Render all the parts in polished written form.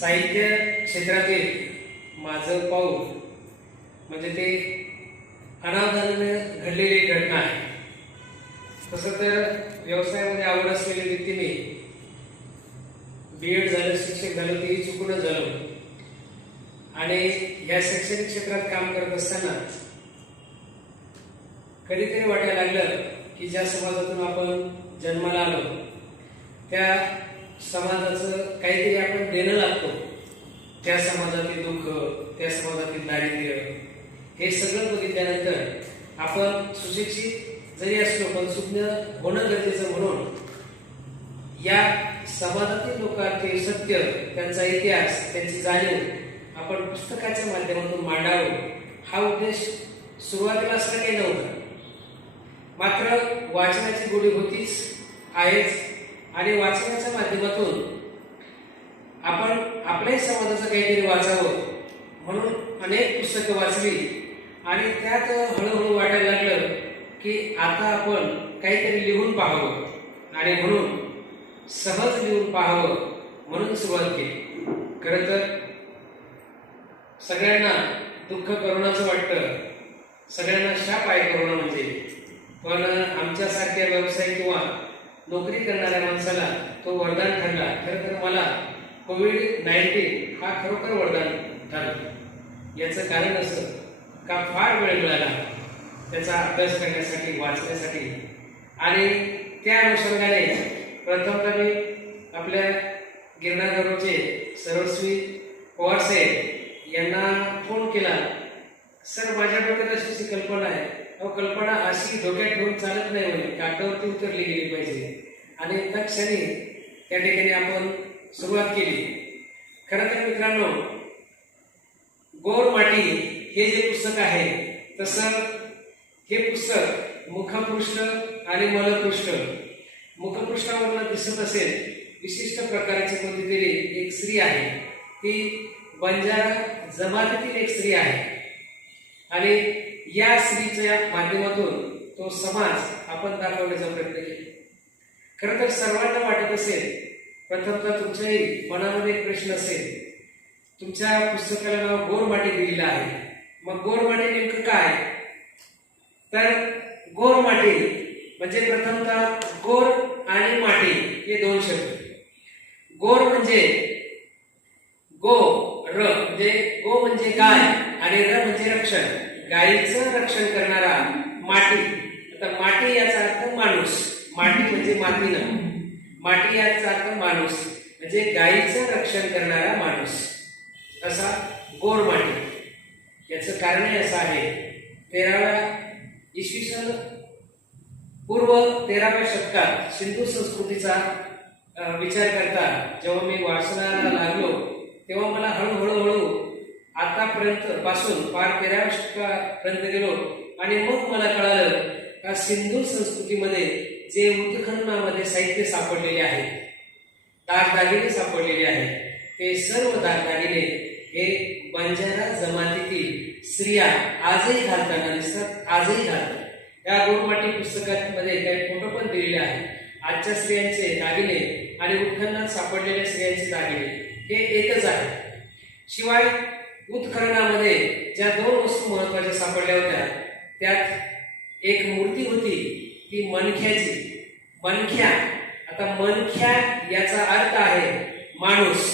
साहित्य क्षेत्रातील माझं पाऊल म्हणजे ते अनावधानाने घडलेली एक घटना आहे. तसं तर व्यवसायामध्ये आवड असलेल्या व्यक्तीने B.Ed झालं, शिक्षक झालं, तेही चुकूनच झालं आणि या शैक्षणिक क्षेत्रात काम करत असताना कधीतरी वाटायला लागलं की ज्या समाजातून आपण जन्माला आलो त्या समाजाचं काहीतरी आपण देणं लागतो. त्या समाजातील दुःख, त्या समाजातील दारिद्र्य हे सगळं बघितल्यानंतर आपण सुशिक्षित जरी असलो पण सुज्ञ होणं गरजेचं म्हणून या समाजातील लोकांचे सत्य, त्यांचा इतिहास, त्यांची जाणीव आपण पुस्तकाच्या माध्यमातून मांडावं हा उद्देश सुरुवातीला असं काही नव्हता. मात्र वाचनाची गोडी होतीच, आहेच आणि वाचनाच्या माध्यमातून आपण आपल्याही समाजाचं काहीतरी वाचावं म्हणून अनेक पुस्तकं वाचली आणि त्यात हळूहळू वाटायला लागलं की आता आपण काहीतरी लिहून पाहावं आणि म्हणून सहज लिहून पाहावं म्हणून सुरुवात केली. खरं तर सगळ्यांना दुःख करोनाचं वाटतं, सगळ्यांना शाप आहे करोना म्हणजे, पण आमच्यासारख्या व्यवसाय किंवा नोकरी करणाऱ्या माणसाला तो वरदान ठरला. खरं तर मला कोविड-19 हा खरोखर वरदान ठरला. याचं कारण असं का फार वेळ मिळाला त्याचा अभ्यास करण्यासाठी, वाचण्यासाठी आणि त्या अनुषंगाने प्रथमतः मी आपल्या गिरणादरोचे सर्वस्वी पवार साहेब यांना फोन केला. सर, माझ्या डोक्यात अशी कल्पना आहे. कल्पना अशी डोक्यात ठेवून चालत नाही, म्हणजे कागदावरती उतरली गेली पाहिजे आणि तत्क्षणी त्या ठिकाणी आपण सुरुवात केली. खरं तर मित्रांनो, गोर माटी हे जे पुस्तक आहे तसं हे पुस्तक मुखपृष्ठ आणि मलपृष्ठ, मुखपृष्ठावरनं दिसत असेल विशिष्ट प्रकारची कोणतीतरी एक स्त्री आहे. ती बंजारा जमातीतील एक स्त्री आहे आणि या स्त्रीच्या माध्यमातून तो समाज आपण दाखवण्याचा प्रयत्न केला. खरं तर सर्वांना वाटत असेल, प्रथमतः तुमच्याही मनामध्ये एक प्रश्न असेल, तुमच्या पुस्तकाला नाव गोर माटी दिलेलं आहे. मग गोर माटी नेमकं काय? तर गोर माटी म्हणजे प्रथमतः गोर आणि माटी हे दोन शब्द. गोर म्हणजे गो र म्हणजे गो म्हणजे गाय आणि र म्हणजे रक्षण, गायीचं रक्षण करणारा माटी. आता माटी याचा अर्थ माणूस, माटी म्हणजे मातीनं, माटी याचा अर्थ माणूस म्हणजे गायीचं रक्षण करणारा माणूस, असा गोर माटी. याचं कारण असं आहे, 13व्या इसवी सन पूर्व 13व्या शतकात सिंधू संस्कृतीचा विचार करता जेव्हा मी वाचनाला लागलो तेव्हा मला हळूहळू आतापर्यंत पासून पार 13व्या शतकापर्यंत गेलो आणि मग मला कळालं का सिंधू संस्कृतीमध्ये जे उत्खननामध्ये साहित्य सापडलेले आहे, दागदागिने सापडलेले आहेत, ते सर्व दागदागिने हे बंजारा जमातीतील स्त्रिया आजही घालताना दिसतात, आजही घालतात. या गोरमाटी पुस्तकामध्ये काही फोटो पण दिलेले आहेत. आजच्या स्त्रियांचे दागिने आणि उत्खननात सापडलेल्या स्त्रियांचे दागिने हे एकच आहे. शिवाय उत्खननामध्ये ज्या दोन वस्तू महत्वाच्या सापडल्या होत्या त्यात एक मूर्ती होती, ती मणक्याची. मणक्या, आता मणक्या याचा अर्थ आहे माणूस.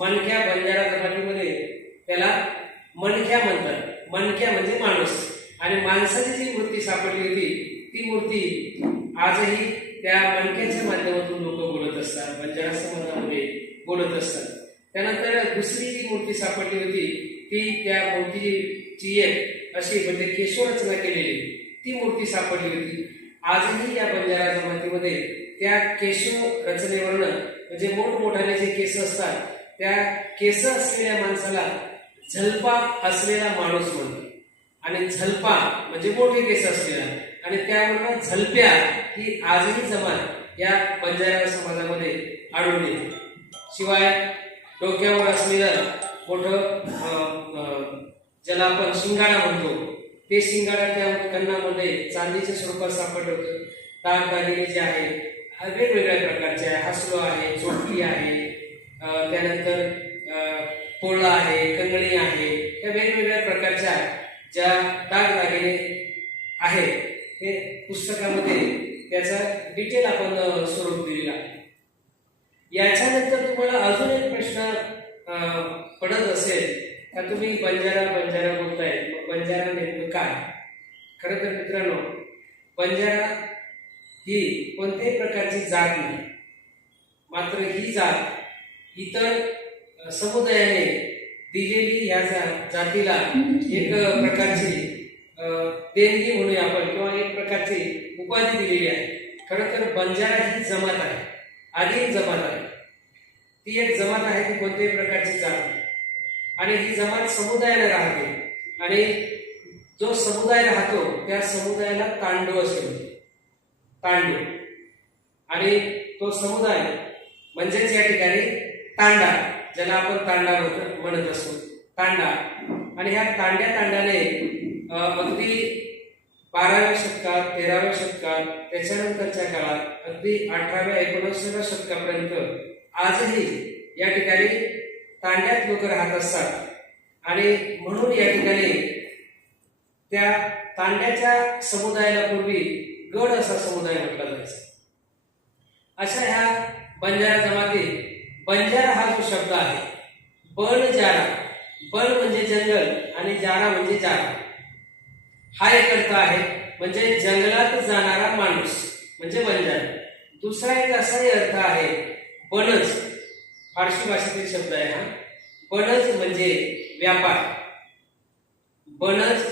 मणक्या बंजारा जमातीमध्ये त्याला मणक्या म्हणतात. मणक्या म्हणजे माणूस आणि माणसाची जी मूर्ती सापडली होती ती मूर्ती आजही त्या मणक्याच्या माध्यमातून लोक बोलत असतात, बंजारा समाजामध्ये बोलत असतात. त्यानंतर दुसरी जी मूर्ती सापडली होती ती त्या मूर्तीची एक अशी म्हणजे केशरचना केलेली ती मूर्ती सापडली होती. आजही या बंजारा जमातीमध्ये त्या केशव रचनेवरनं म्हणजे मोठमोठाले जे केस असतात त्या केस असलेल्या माणसाला झलपा असलेला माणूस म्हणतात आणि झलपा म्हणजे मोठे केस असलेला आणि त्यावरनं झलप्या ही आजही जमात या बंजारा समाजामध्ये आढळून येते. शिवाय डोक्यावर असलेलं मोठं ज्याला आपण शिंगाडा म्हणतो ते शिंगाडा त्या उत्खननामध्ये चांदीच्या स्वरूपात सापडलं होतं. दागदागिने जे आहे वेगवेगळ्या प्रकारचे आहे, हसलो आहे, चोटली आहे, त्यानंतर पोळा आहे, कंगणी आहे, या वेगवेगळ्या प्रकारच्या ज्या दागदागिने आहेत हे पुस्तकामध्ये त्याचा डिटेल आपण स्वरूप दिलेला आहे. याच्यानंतर तुम्हाला अजून एक प्रश्न पडत असेल का तुम्ही बंजारा बोलताय, बंजारा नेमकं काय? खरं तर मित्रांनो, बंजारा ही कोणत्याही प्रकारची जात नाही, मात्र ही जात इतर समुदायाने दिलेली या जातीला एक प्रकारची देणगी म्हणूया आपण, किंवा एक प्रकारची उपाधी दिलेली आहे. खरं तर बंजारा ही जमात आहे, आदिम जमात आहे. ती एक जमात आहे, ती कोणत्याही प्रकारची जात नाही. आणि ही जमात समुदायाला राहते, आणि जो समुदाय राहतो त्या समुदायाला तांडू असे म्हणते, तांडू. आणि तो समुदाय म्हणजेच या ठिकाणी तांडा, ज्याला आपण तांडा म्हणत असतो, तांडा. आणि ह्या तांड्याने अगदी 12व्या शतकात, 13व्या शतकात, त्याच्यानंतरच्या काळात अगदी 18व्या 19व्या शतकापर्यंत आजही या ठिकाणी तांड्यात लोक राहत असतात. आणि म्हणून या ठिकाणी त्या तांड्याच्या समुदायाला पूर्वी गड असा समुदाय म्हटला जायचा. अशा ह्या बंजारा जमातीत बंजारा हा जो शब्द आहे, बनजारा, बन म्हणजे जंगल आणि जारा म्हणजे जारा, हा एक अर्थ आहे, म्हणजे जंगलात जाणारा माणूस म्हणजे बंजारा. दुसरा एक असाही अर्थ आहे बनज, फारसी भाषेतील शब्द आहे हा. बनज म्हणजे व्यापार, बनज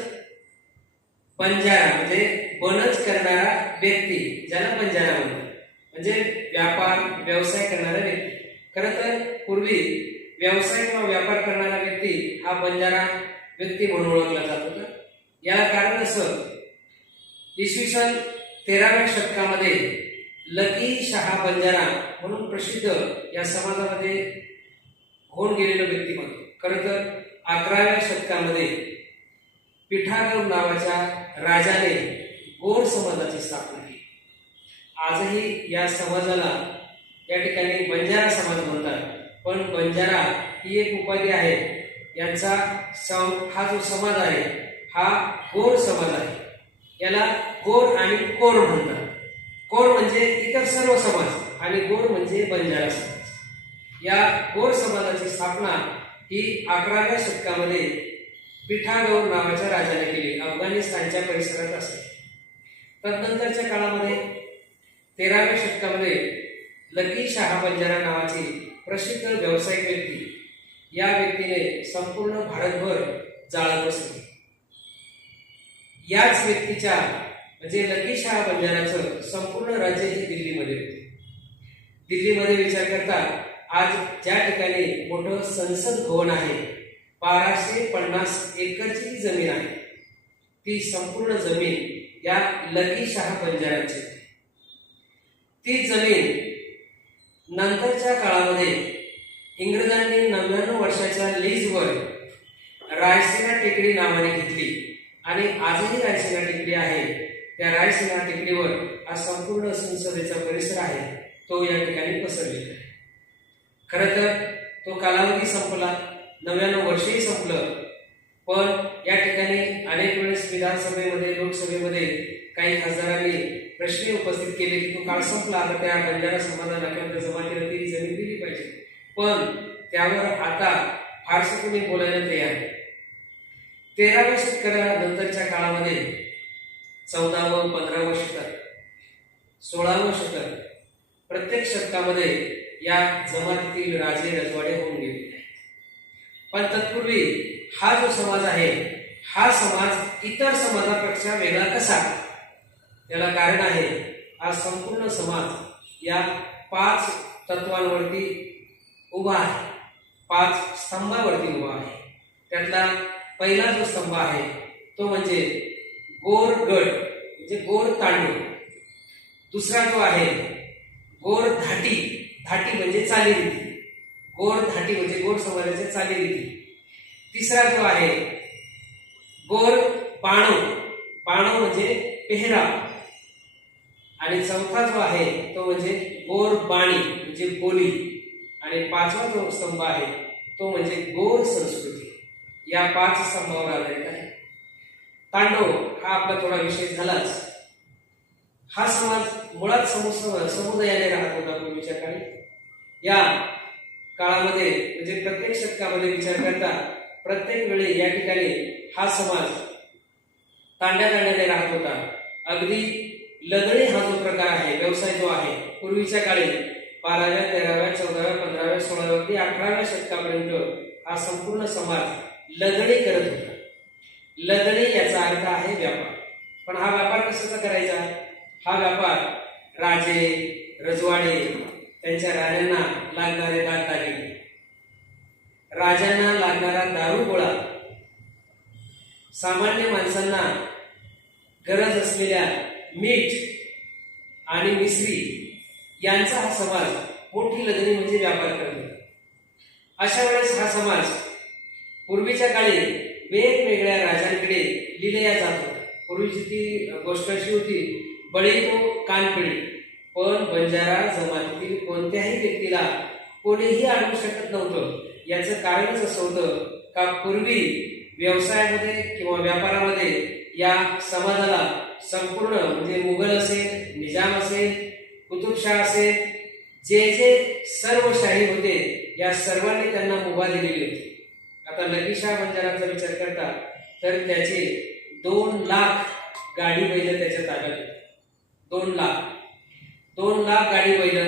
बंजारा म्हणजे बनज करणारा व्यक्ती, ज्याला बंजारा म्हणतात, म्हणजे व्यापार व्यवसाय करणारा व्यक्ती. खरं तर पूर्वी व्यवसाय किंवा व्यापार करणारा व्यक्ती हा बंजारा व्यक्ती म्हणून ओळखला जात होता. याला कारण असं, इसवी सन 13व्या शतकामध्ये लकी शाह बंजारा म्हणून प्रसिद्ध या समाजामध्ये होऊन गेलेलं व्यक्तिमत्व. खरं तर 11व्या शतकामध्ये पिठागम नावाच्या राजाने गोर समाजाची स्थापना केली. आजही या समाजाला या ठिकाणी बंजारा समाज म्हणतात, पण बंजारा ही एक उपाधी आहे. यांचा हा जो समाज आहे हा गोर समाज आहे. याला गोर आणि कोर म्हणतात. कोर म्हणजे इतर सर्व समाज आणि गोर म्हणजे बंजारा समाज. या गोर समाजाची स्थापना ही 11व्या शतकामध्ये पिठागौर नावाच्या राजाने केली, अफगाणिस्तानच्या परिसरात असे. तदनंतरच्या काळामध्ये 13व्या शतकामध्ये लकी शाह बंजारा नावाची प्रसिद्ध व्यावसायिक व्यक्ती, या व्यक्तीने संपूर्ण भारतभर जाळं बसवली. याच व्यक्तीच्या म्हणजे लकी शाह बंजाराचं संपूर्ण राज्य हे दिल्लीमध्ये होते. दिल्लीमध्ये विचार करता आज ज्या ठिकाणी मोठं संसद भवन आहे, 1250 एकरची जी जमीन आहे, ती संपूर्ण जमीन या लकी शाह बंजाराची. ती जमीन नंतरच्या काळामध्ये इंग्रजांनी 99 वर्षाच्या लीजवर रायसीना टेकडी नावाने घेतली, आणि आजही रायसीना टेकडी आहे. त्या रायसीना टेकडीवर हा संपूर्ण संसदेचा परिसर आहे, तो या ठिकाणी पसरलेला आहे. खरं तर तो कालावधी संपला, 99 वर्षही संपलं, पण या ठिकाणी अनेक वेळेस विधानसभेमध्ये, लोकसभेमध्ये काही खासदारांनी प्रश्न उपस्थित केले की तो काळ संपला, आता त्या बंजारा समाजाला किंवा जमातीला ती जमीन दिली पाहिजे. पण त्यावर आता फारसं कोणी बोलायला तयार नाही. 13व्या शतकानंतरच्या काळामध्ये 14वं 15वं शतक, 16वं शतक, प्रत्येक शतकामध्ये या जमातीतील राजे रजवाडे होऊन गेले. पण तत्पूर्वी हा जो समाज आहे, हा समाज इतर समाजापेक्षा वेगळा कसा? त्याला कारण आहे, हा संपूर्ण समाज या 5 तत्वांवरती उभा आहे, 5 स्तंभावरती उभा आहे. त्यातला पहिला जो स्तंभ आहे तो म्हणजे गोर गड म्हणजे गोर तांडू. दुसरा जो आहे गोर धाटी, धाटी म्हणजे चालीरीती, गोर धाटी म्हणजे गोर समाजाच्या चालीरीती. तिसरा जो आहे गोर पाणव, पाणव म्हणजे पेहराव. आणि चौथा जो आहे तो म्हणजे गोर बाणी म्हणजे बोली. आणि 5वा जो स्तंभ आहे तो म्हणजे गोर संस्कृती या 5 स्तंभावर आधारित आहे. तांडव हा आपला थोडा विषय झालाच. हा समाज मुळात समुदायाने राहत होता पूर्वीच्या काळी. या काळामध्ये म्हणजे प्रत्येक शतकामध्ये विचार करता प्रत्येक वेळी या ठिकाणी हा समाज तांड्याने राहत होता. अगदी लदणी हा जो प्रकार आहे, व्यवसाय जो आहे, पूर्वीच्या काळी 12व्या 13व्या 14व्या 15व्या 16व्या ते 18व्या शतकापर्यंत हा संपूर्ण समाज लदणी करत होता. लदणी याचा अर्थ आहे व्यापार. पण हा व्यापार कशाचा करायचा? हा व्यापार राजे, रजवाडे, त्यांच्या राण्यांना लागणारे दागदागिने, राजांना लागणारा दारू गोळा, सामान्य माणसांना गरज असलेल्या मीठ आणि मिसरी यांचा हा समाज मोठी लदणी म्हणजे व्यापार करत होता. अशा वेळेस हा समाज पूर्वीच्या काळी वेगवेगळ्या राजांकडे लिहिल्या जात होता. पूर्वीची ती गोष्ट अशी होती, बळी तो कानपिळी. पण बंजारा जमातीतील कोणत्याही व्यक्तीला कोणीही अडवू शकत नव्हतं. याचं कारणच असं होतं का पूर्वी व्यवसायामध्ये किंवा व्यापारामध्ये या समाजाला संपूर्ण म्हणजे मुघल असेल, निजाम असेल, कुतुबशाह असेल, जे जे सर्व शाही होते या सर्वांनी त्यांना मुभा दिलेली होती. आता लकीशाह बंजाराचा विचार करता तर त्याचे 2 लाख गाडी बैल त्याच्या ताब्यात होते. 2 लाख गाडी बैल,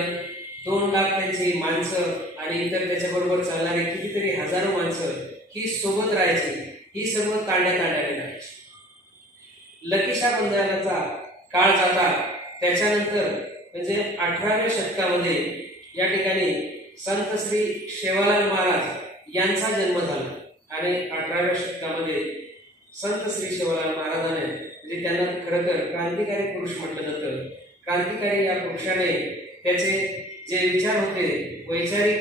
2 लाख त्यांची माणसं आणि इतर त्याच्याबरोबर चालणारे कितीतरी हजारो माणसं ही सोबत राहायची. ही सर्व तांड्याने राहायची. लकीशाह बंजाराचा काळ जाता त्याच्यानंतर म्हणजे 18व्या शतकामध्ये या ठिकाणी संत श्री सेवालाल महाराज यांचा जन्म झाला. आणि 18व्या शतकामध्ये संत श्री सेवालाल महाराजाने म्हणजे त्यांना खरं तर क्रांतिकारी पुरुष म्हटलं जातं. क्रांतिकारी या पुरुषाने त्याचे जे विचार होते, वैचारिक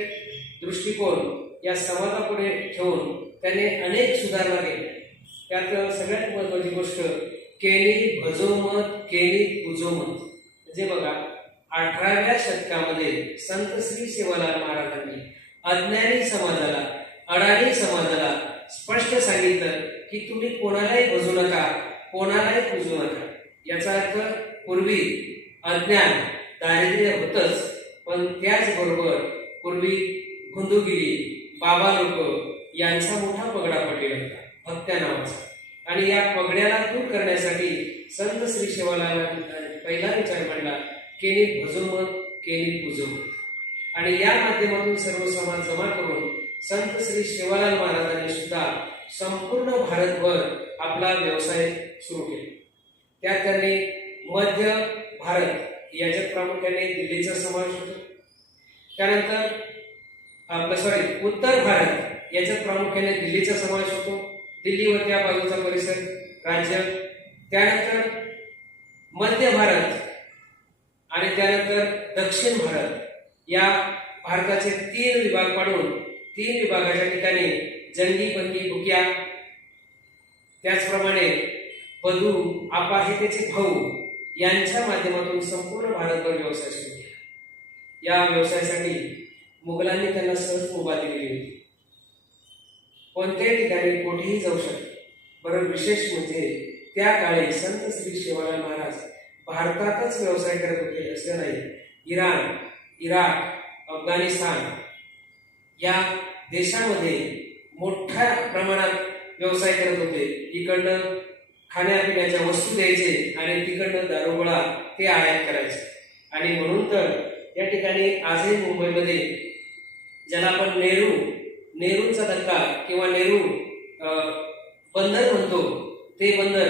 दृष्टिकोन या समाजापुढे ठेवून त्याने अनेक सुधारणा केल्या. त्यात सगळ्यात महत्वाची गोष्ट केली भजोमत, केली पूजोमत. म्हणजे बघा 18व्या शतकामध्ये संत श्री सेवालाल महाराजांनी अज्ञानी समाजाला, अडाणी समाजाला स्पष्ट सांगितलं की तुम्ही कोणालाही भजू नका, कोणालाही पूजू नका. याचा अर्थ पूर्वी अज्ञान, दारिद्र्य होतच, पण त्याचबरोबर पूर्वी गुंदुगिरी, बाबा लोक यांचा मोठा पगडा पडलेला होता, भक्त्या नावाचा. आणि या पगड्याला दूर करण्यासाठी संत श्री सेवालाल पहिला विचार मांडला, केली भजोमत, केली पूजोमत. आणि या माध्यमातून सर्व समाज जमा करून संत श्री सेवालाल महाराजांनी सुद्धा संपूर्ण भारतभर आपला व्यवसाय सुरू केला. त्यात त्यांनी मध्य भारत याच्यात प्रामुख्याने दिल्लीचा समावेश होतो. त्यानंतर उत्तर भारत याच्यात प्रामुख्याने दिल्लीचा समावेश होतो. दिल्ली व त्या बाजूचा परिसर राज्य. त्यानंतर मध्य भारत आणि त्यानंतर दक्षिण भारत या भारताचे 3 विभाग पाडून 3 विभागाच्या ठिकाणी जंगी, बंगी, बुक्या, त्याचप्रमाणे बधू, आपा हे त्याचे भाऊ यांच्या माध्यमातून संपूर्ण भारतभर व्यवसाय सुरू केला. या व्यवसायासाठी मुघलांनी त्यांना सहज मुभा दिलेली होती. कोणत्याही ठिकाणी कोठेही जाऊ शकते. बरं, विशेष म्हणजे त्या काळी संत श्री सेवालाल महाराज भारतातच व्यवसाय करत होते असं नाही. इराण, इराक, अफगाणिस्तान या देशामध्ये मोठ्या प्रमाणात व्यवसाय करत होते. इकडनं खाण्यापिण्याच्या वस्तू द्यायचे आणि तिकडनं दारुगोळा ते आयात करायचे. आणि म्हणून तर या ठिकाणी आजही मुंबईमध्ये ज्याला आपण नेहरूचा धक्का किंवा नेहरू बंदर म्हणतो, ते बंदर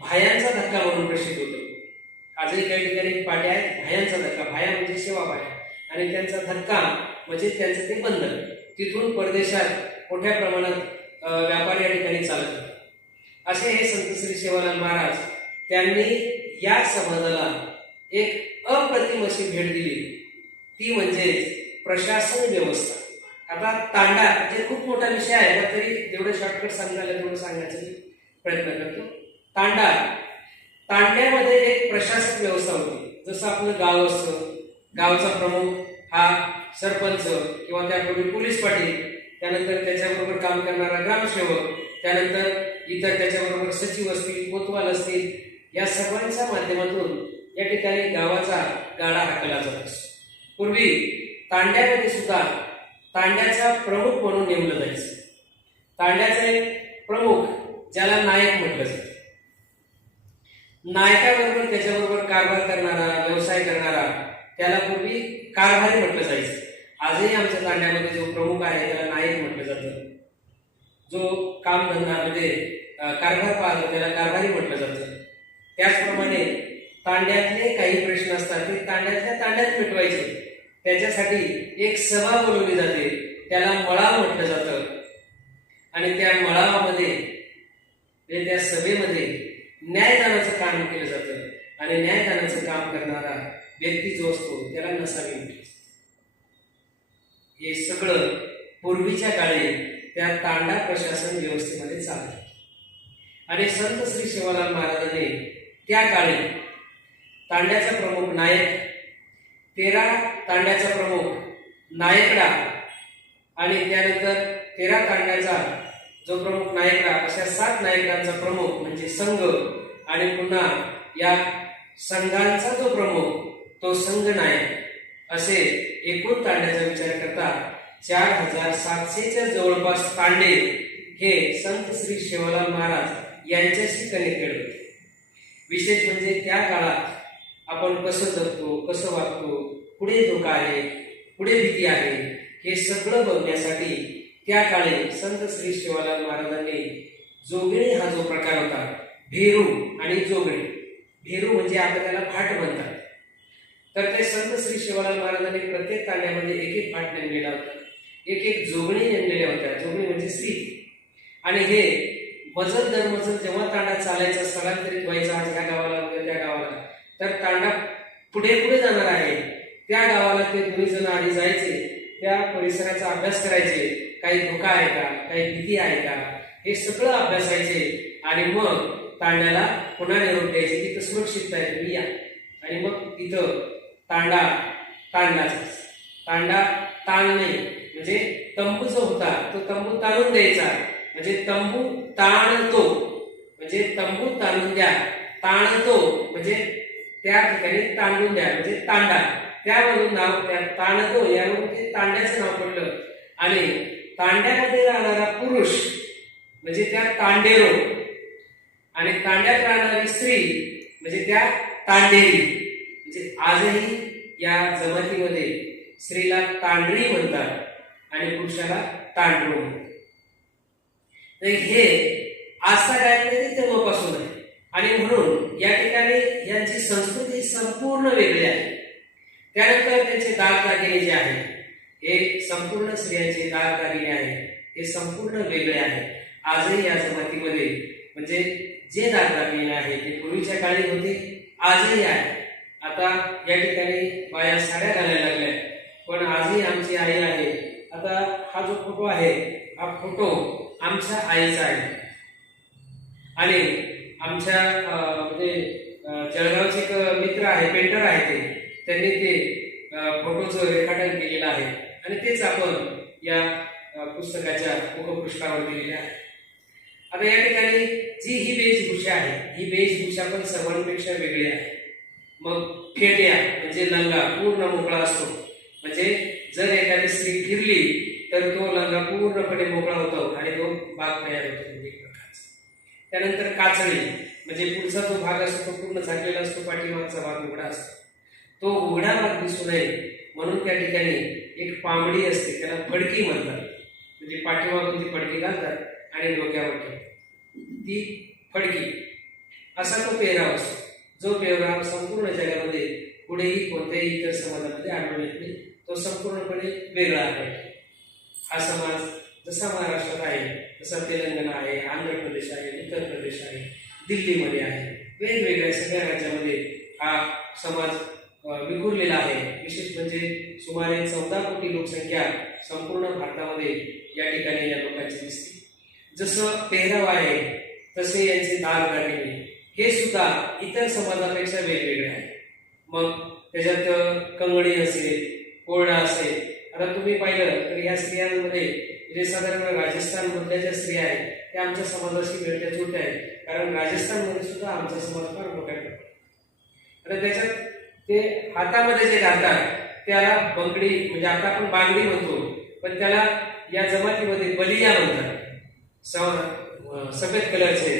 भायांचा धक्का म्हणून प्रसिद्ध होतं. आजही काही ठिकाणी पाट्या आहेत भायांचा धक्का. भाया म्हणजे सेवा भाया आणि त्यांचा धक्का म्हणजे त्यांचं ते बंदर. तिथून परदेशात मोठ्या प्रमाणात व्यापार या ठिकाणी चालत. असे हे संत श्री सेवालाल महाराज त्यांनी या समाजाला एक अप्रतिम अशी भेट दिली, ती म्हणजे प्रशासन व्यवस्था. आता तांडा म्हणजे खूप मोठा विषय आहे, पण तरी जेवढं शॉर्टकट सांगता आलं तेवढं सांगण्याचा प्रयत्न करतो. तांड्यामध्ये एक प्रशासक व्यवस्था होती. जसं आपलं गाव असतं, गावचा प्रमुख हा सरपंच किंवा त्यापूर्वी पोलीस पाटील, त्यानंतर त्याच्याबरोबर काम करणारा ग्रामसेवक, त्यानंतर इतर त्याच्याबरोबर सचिव असतील, कोतवाल असतील, या सर्वांच्या माध्यमातून या ठिकाणी गावाचा गाडा हाकला जात असतो. पूर्वी तांड्यामध्ये सुद्धा तांड्याचा प्रमुख म्हणून नेमलं जायचं. तांड्याचा एक प्रमुख ज्याला नायक म्हटलं जातं. नायकाबरोबर त्याच्याबरोबर कारभार करणारा, व्यवसाय करणारा त्याला पूर्वी कारभारी म्हटलं जायचं. आजही आमच्या तांड्यामध्ये जो प्रमुख आहे त्याला नायक म्हटलं जातं. जो कामधंदामध्ये कारभार पाहतो त्याला कारभारी म्हटलं जातं. त्याचप्रमाणे तांड्यातले काही प्रश्न असतात ते तांड्यातल्या तांड्यात मिटवायचे. त्याच्यासाठी एक सभा बोलवली जाते, त्याला मळाव म्हटलं जातं. आणि त्या मळावामध्ये त्या सभेमध्ये न्यायदानाचं काम केलं जातं. आणि न्यायदानाचं काम करणारा व्यक्ती जो असतो त्याला नसावी म्हटलं जातं. हे सगळं पूर्वीच्या काळी त्या तांडा प्रशासन व्यवस्थेमध्ये चाललं. आणि संत श्री सेवालाल महाराजांनी त्या काळी तांड्याचा प्रमुख नायक, 13 तांड्याचा प्रमुख नायकडा आणि त्यानंतर 13 तांड्याचा जो प्रमुख नायकडा, अशा 7 नायकांचा प्रमुख म्हणजे संघ, आणि पुन्हा या संघांचा जो प्रमुख तो संघ नायक, असे एकूण तांड्याचा विचार करता 4700च्या जवळपास तांडे हे संत श्री सेवालाल महाराज यांच्याशी कनेक्टेड होते. विशेष म्हणजे त्या काळात आपण कसं जगतो, कसं वागतो, पुढे धोका आहे, पुढे भीती आहे, हे सगळं बघण्यासाठी त्या काळी संत श्री सेवालाल महाराजांनी जोगणी हा जो प्रकार होता, भेरू आणि जोगणी, भेरू म्हणजे आपण त्याला फाट म्हणतात, तर ते संत श्री सेवालाल महाराजांनी प्रत्येक तांड्यामध्ये एक एक फाट नेमलेला होता, एक एक जोगणी नेमलेल्या होत्या. जोगणी म्हणजे स्त्री. आणि हे मजल दर मजल जेव्हा तांडा चालायचा, स्थलांतरित व्हायचा, आज ह्या गावाला उद्या त्या गावाला, तर तांडा पुढे पुढे जाणार आहे त्या गावाला ते दोन्ही जण आधी जायचे, त्या परिसराचा अभ्यास करायचे, काही धोका आहे का, काही भीती आहे का, हे सगळं अभ्यासायचे. आणि मग तांड्याला पुन्हा निरोप द्यायचे, तिथं सुरक्षित आहे तुम्ही या. आणि मग तिथं तांडा ताणलाच. तांडा ताणणे म्हणजे तंबू जो होता तो तंबू ताणून द्यायचा, म्हणजे तंबू ताणतो, म्हणजे तंबू ताणून द्या, ताणतो म्हणजे त्या ठिकाणी तांडून द्या, म्हणजे तांडा. त्यावरून नाव त्या ताणतो यावरून ते तांड्याचं नाव पडलं. आणि तांड्यामध्ये राहणारा पुरुष म्हणजे त्या तांडेरो, आणि तांड्यात राहणारी स्त्री म्हणजे त्या तांडेरी. म्हणजे आजही या जमातीमध्ये स्त्रीला तांडरी म्हणतात आणि पुरुषाला तांडरो म्हणतात. हे आजचा काळात नाही, तेव्हापासून आहे. आणि म्हणून या ठिकाणी यांची संस्कृती संपूर्ण वेगळी आहे. त्यानंतर त्यांचे दागदागिने जे आहे हे संपूर्ण स्त्रियांचे दागदागिने आहे, हे संपूर्ण वेगळे आहे. आजही या जमातीमध्ये म्हणजे जे दागदागिने आहे ते पूर्वीच्या काळी होते, आजही आहे. आता या ठिकाणी बाया साड्या घालायला लागल्या, पण आजही आमची आई आहे. आता हा जो फोटो आहे हा फोटो आमच्या आईचा आहे. आणि आमच्या म्हणजे जळगावचे एक मित्र आहे, पेंटर आहे, त्यांनी ते फोटोचं रेखाटन केलेलं आहे आणि तेच आपण या पुस्तकाच्या मुखपृष्ठावर दिलेलं आहे. आता या ठिकाणी जी ही वेशभूषा आहे, ही वेशभूषा पण सर्वांपेक्षा वेगळी आहे. मग फेट्या म्हणजे लंगा पूर्ण मोकळा असतो, म्हणजे जर एखादी स्त्री फिरली तर तो लंगा पूर्णपणे मोकळा होतो आणि तो भाग तयार होतो एक प्रकारचा. त्यानंतर काचळी म्हणजे पुढचा जो भाग असतो तो पूर्ण झाकलेला असतो, पाठीमागचा भाग उघडा असतो. तो उघडा भाग दिसू नये म्हणून त्या ठिकाणी एक पामडी असते, त्याला फडकी म्हणतात. म्हणजे पाठीमागून ती फडकी घालतात आणि डोक्यावर ठेवतात, ती फडकी. असा तो पेहराव असतो, जो पेहराव संपूर्ण जगामध्ये कुठेही कोणत्याही इतर समाजामध्ये आढळून येत नाही. तो संपूर्णपणे वेगळा आहे. हा समाज जसा महाराष्ट्रात आहे तसा तेलंगणा आहे, आंध्र प्रदेश आहे, उत्तर प्रदेश आहे, दिल्लीमध्ये आहे, वेगवेगळ्या सगळ्या राज्यामध्ये हा समाज विखुरलेला आहे. विशेष म्हणजे सुमारे 14 कोटी लोकसंख्या संपूर्ण भारतामध्ये या ठिकाणी या लोकांची दिसते. जसं पेहराव आहे तसे यांचे दागदागिने हे सुद्धा इतर समाजापेक्षा वेगवेगळे आहे. मग त्याच्यात कंगडी असेल, कोरडा असेल. आता तुम्ही पाहिलं तर या स्त्रियांमध्ये म्हणजे साधारण राजस्थान मधल्या ज्या स्त्रिया आहेत त्या आमच्या समाजाशी मिळत्या जुळत्या आहेत, कारण राजस्थानमध्ये सुद्धा आमचा समाज फार मोठा आहे. आता त्याच्यात ते हातामध्ये जे घालतात त्याला बंगडी, म्हणजे आता आपण बांगडी म्हणतो, पण त्याला या जमातीमध्ये बलिया म्हणतात. सफेद कलरचे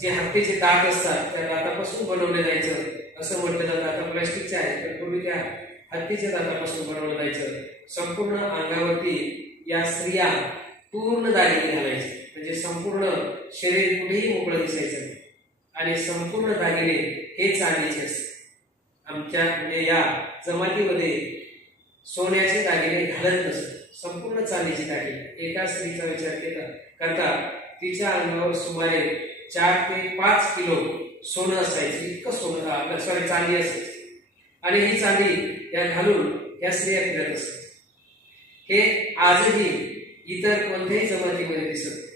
जे हत्तीचे दात असतात त्या दातापासून बनवले जायचं असं म्हटलं जातं. आता प्लास्टिकचे आहे, पण पूर्वी त्या हत्तीच्या दातापासून बनवलं जायचं. संपूर्ण अंगावरती या स्त्रिया पूर्ण दागिने घालायचे, म्हणजे संपूर्ण शरीर कुठेही मोकळं दिसायचं आणि संपूर्ण दागिने हे चांदीचे असते. आमच्या म्हणजे या जमातीमध्ये सोन्याचे दागिने घालत नसत, संपूर्ण चांदीचे दागिने. एका स्त्रीचा विचार करता तिच्या अंगावर सुमारे 4 ते 5 किलो सोनं असायचं, इतकं सोनं चांदी असायची. आणि ही चांदी या घालून या स्त्रिया फिरत असतात. हे आजही इतर कोणत्याही जमातीमध्ये दिसत नाही.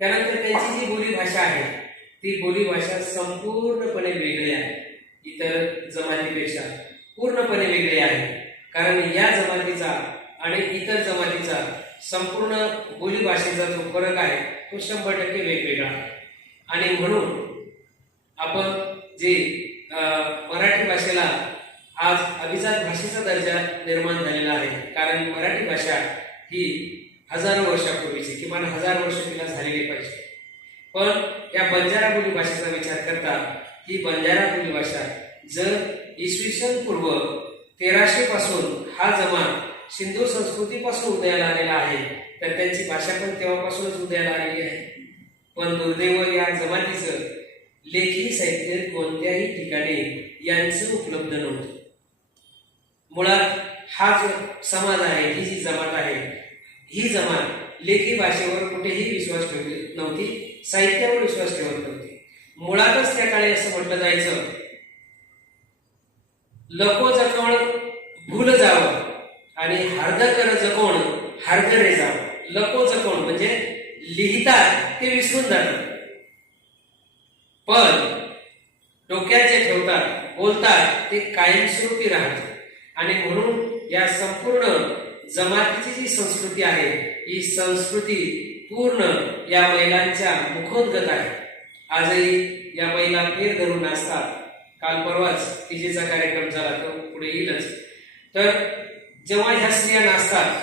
त्यानंतर त्यांची जी बोली भाषा आहे ती बोली भाषा संपूर्णपणे वेगळी आहे, इतर जमातीपेक्षा पूर्णपणे वेगळी आहे. कारण या जमातीचा आणि इतर जमातीचा संपूर्ण बोली भाषेचा जो फरक आहे तो 100% वेगवेगळा आहे. आणि म्हणून आपण जे मराठी भाषेला आज अभिजात भाषेचा दर्जा निर्माण झालेला आहे, कारण मराठी भाषा ही हजारो वर्षापूर्वीची, किमान 1000 वर्ष तिला झालेली पाहिजे. पण या बंजारा बोली भाषेचा विचार करता ही बंजारा बोली भाषा जर इसवी सन पूर्व 1300 पासून हा जमात सिंधू संस्कृतीपासून उदयाला आलेला आहे, तर त्यांची भाषा पण तेव्हापासूनच उदयाला आलेली आहे. पण दुर्दैव या जमातीचं लेखी साहित्य कोणत्याही ठिकाणी यांचं उपलब्ध नव्हतं. मुळात हा जो समाज आहे, ही जी जमात आहे, ही जमात लेखी भाषेवर कुठेही विश्वास ठेवत नव्हती, साहित्यावर विश्वास ठेवत नव्हती. मुळातच त्या काळी असं म्हटलं जायचं, लको जकोण भूल जावं आणि हार्द कर जकोण हार्द रे जावं. लको जकोण म्हणजे लिहितात ते विसरून जातात, पण डोक्यात जे ठेवतात, बोलतात ते कायमस्वरूपी राहतात. आणि म्हणून या संपूर्ण जमातीची जी संस्कृती आहे ही संस्कृती पूर्ण या महिलांच्या मुखोद्गत आहे. आजही या महिला फेर धरून नाचतात. काल परवाच तिजेचा कार्यक्रम झाला, तो पुढे येईलच. तर जेव्हा ह्या स्त्रिया नाचतात,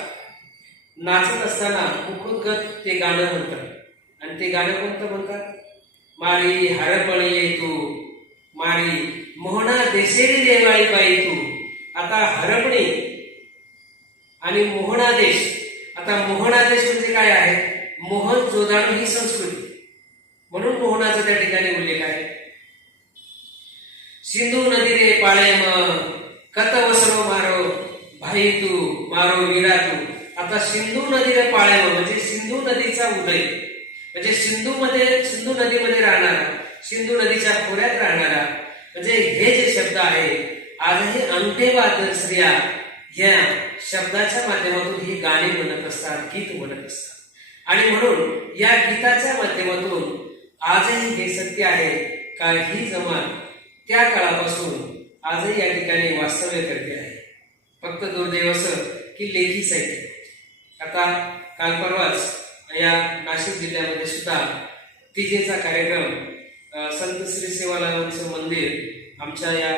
नाचत असताना मुखोद्गत ते गाणं म्हणतात. आणि ते गाणं कोणतं म्हणतात? मारी हरपणी ये तू, मारी मोहना देशेरी देवाळी बाई तू. आता हरपणी आणि मोहनादेश. आता मोहनादेश म्हणजे काय आहे? मोहन जोदाणं ही संस्कृती, म्हणून मोहनाचा त्या ठिकाणी उल्लेख आहे. सिंधू नदी रे पाळे कत वसरो मारो भाई तू मारो वीरा तू. आता सिंधू नदी रे पाळे म्हणजे सिंधू नदीचा उदय, म्हणजे सिंधू नदीमध्ये राहणारा, सिंधू नदीच्या खोऱ्यात राहणारा, म्हणजे हे जे शब्द आहे आजही अंगठेबहाद्दर स्त्रिया ह्या शब्दाच्या माध्यमातून ही गाणी म्हणत असतात, गीत म्हणत असतात. आणि म्हणून या गीताच्या माध्यमातून आजही हे सत्य आहे का ही जमात त्या काळापासून आजही या ठिकाणी वास्तव्य करते आहे. फक्त दुर्दैव असं की लेखी साहित्य. आता काल परवाच या नाशिक जिल्ह्यामध्ये सुद्धा तिजेचा कार्यक्रम संत श्री सेवालालांचं मंदिर आमच्या या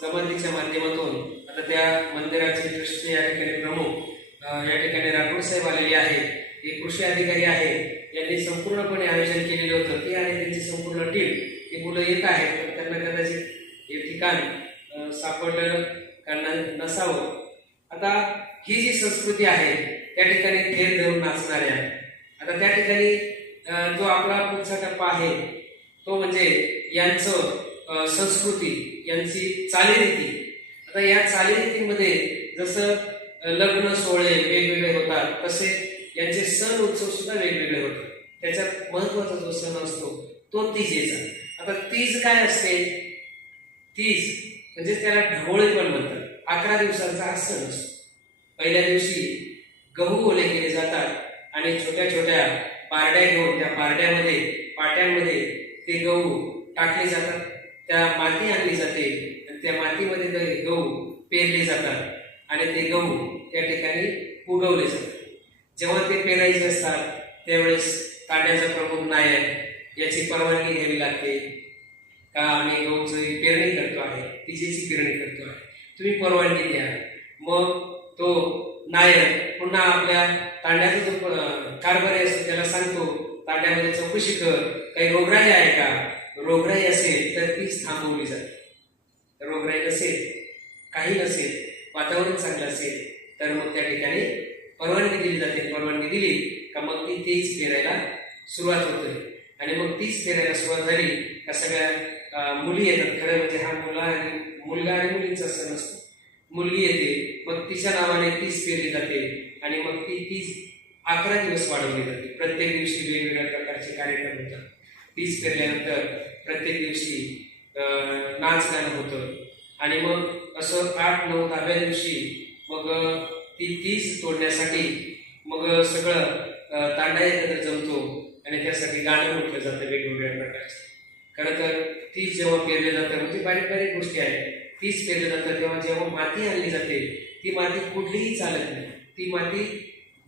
जमातीच्या माध्यमातून, आता त्या मंदिराचे ट्रस्टी या ठिकाणी प्रमुख या ठिकाणी राठोड साहेब आलेले आहेत, हे कृषी अधिकारी आहेत, यांनी संपूर्णपणे आयोजन केलेलं होतं. ते आणि त्यांची संपूर्ण टीम, ती मुलं येत आहेत, पण त्यांना कदाचित हे ठिकाण सापडलेलं नसावं. आता ही जी संस्कृती आहे त्या ठिकाणी फेर धरून नाचणाऱ्या, आता त्या ठिकाणी जो आपला पुढचा टप्पा आहे तो म्हणजे यांचं संस्कृती, यांची चालीरीती. आता या चालीरीतीमध्ये जसं लग्न सोहळे वेगवेगळे होतात, तसे यांचे सण उत्सव सुद्धा वेगवेगळे होतात. त्याच्यात महत्वाचा जो सण असतो तो तीजेचा. आता तीज काय असते? तीज म्हणजे त्याला ढवळे पण म्हणतात. 11 दिवसांचा हा सण असतो. पहिल्या दिवशी गहू ओले केले जातात आणि छोट्या छोट्या पारड्या घेऊन त्या पाट्यांमध्ये ते गहू टाकले जातात, त्या माती आणली जाते आणि त्या मातीमध्ये ते गहू पेरले जातात आणि ते गहू त्या ठिकाणी उगवले जातात. जेव्हा ते पेरायचे असतात त्यावेळेस तांड्याचा प्रमुख नायक याची परवानगी घ्यावी लागते का आम्ही गहूची पेरणी करतो आहे, तिजेची पेरणी करतो आहे, तुम्ही परवानगी द्या. मग तो नायक पुन्हा आपल्या तांड्याचा जो कारभारी असतो त्याला सांगतो, तांड्यामध्ये चौकशी कर, काही रोगराई आहे का, रोगराई असेल तर तीच थांबवली जाते. रोगराई नसेल, काही नसेल, वातावरण चांगलं असेल तर मग त्या ठिकाणी परवानगी दिली जाते. परवानगी दिली का मग ती तीच पेरायला सुरुवात होते. आणि मग तीच पेरायला सुरुवात झाली का सगळ्या मुली येतात. खरं म्हणजे हा मुलगा आणि मुलींचा सण असतो. मुलगी येते, मग तिच्या नावाने तीच पेरली जाते आणि मग ती तीच 11 दिवस वाढवली जाते. प्रत्येक दिवशी वेगवेगळ्या प्रकारचे कार्यक्रम होतात. तीच पेरल्यानंतर प्रत्येक दिवशी नाच गाणं होतं आणि मग असं 8, 9, 10व्या दिवशी मग ती तीच तोडण्यासाठी मग सगळं तांडा एकत्र जमतो आणि त्यासाठी गाणं म्हटलं जातं वेगवेगळ्या प्रकारचे. खरं तर तीच जेव्हा पेरले जातं म्हणजे बारीक बारीक गोष्टी आहेत. तीच पेरले जातं तेव्हा जेव्हा माती आणली जाते ती माती कुठलीही चालत नाही. ती माती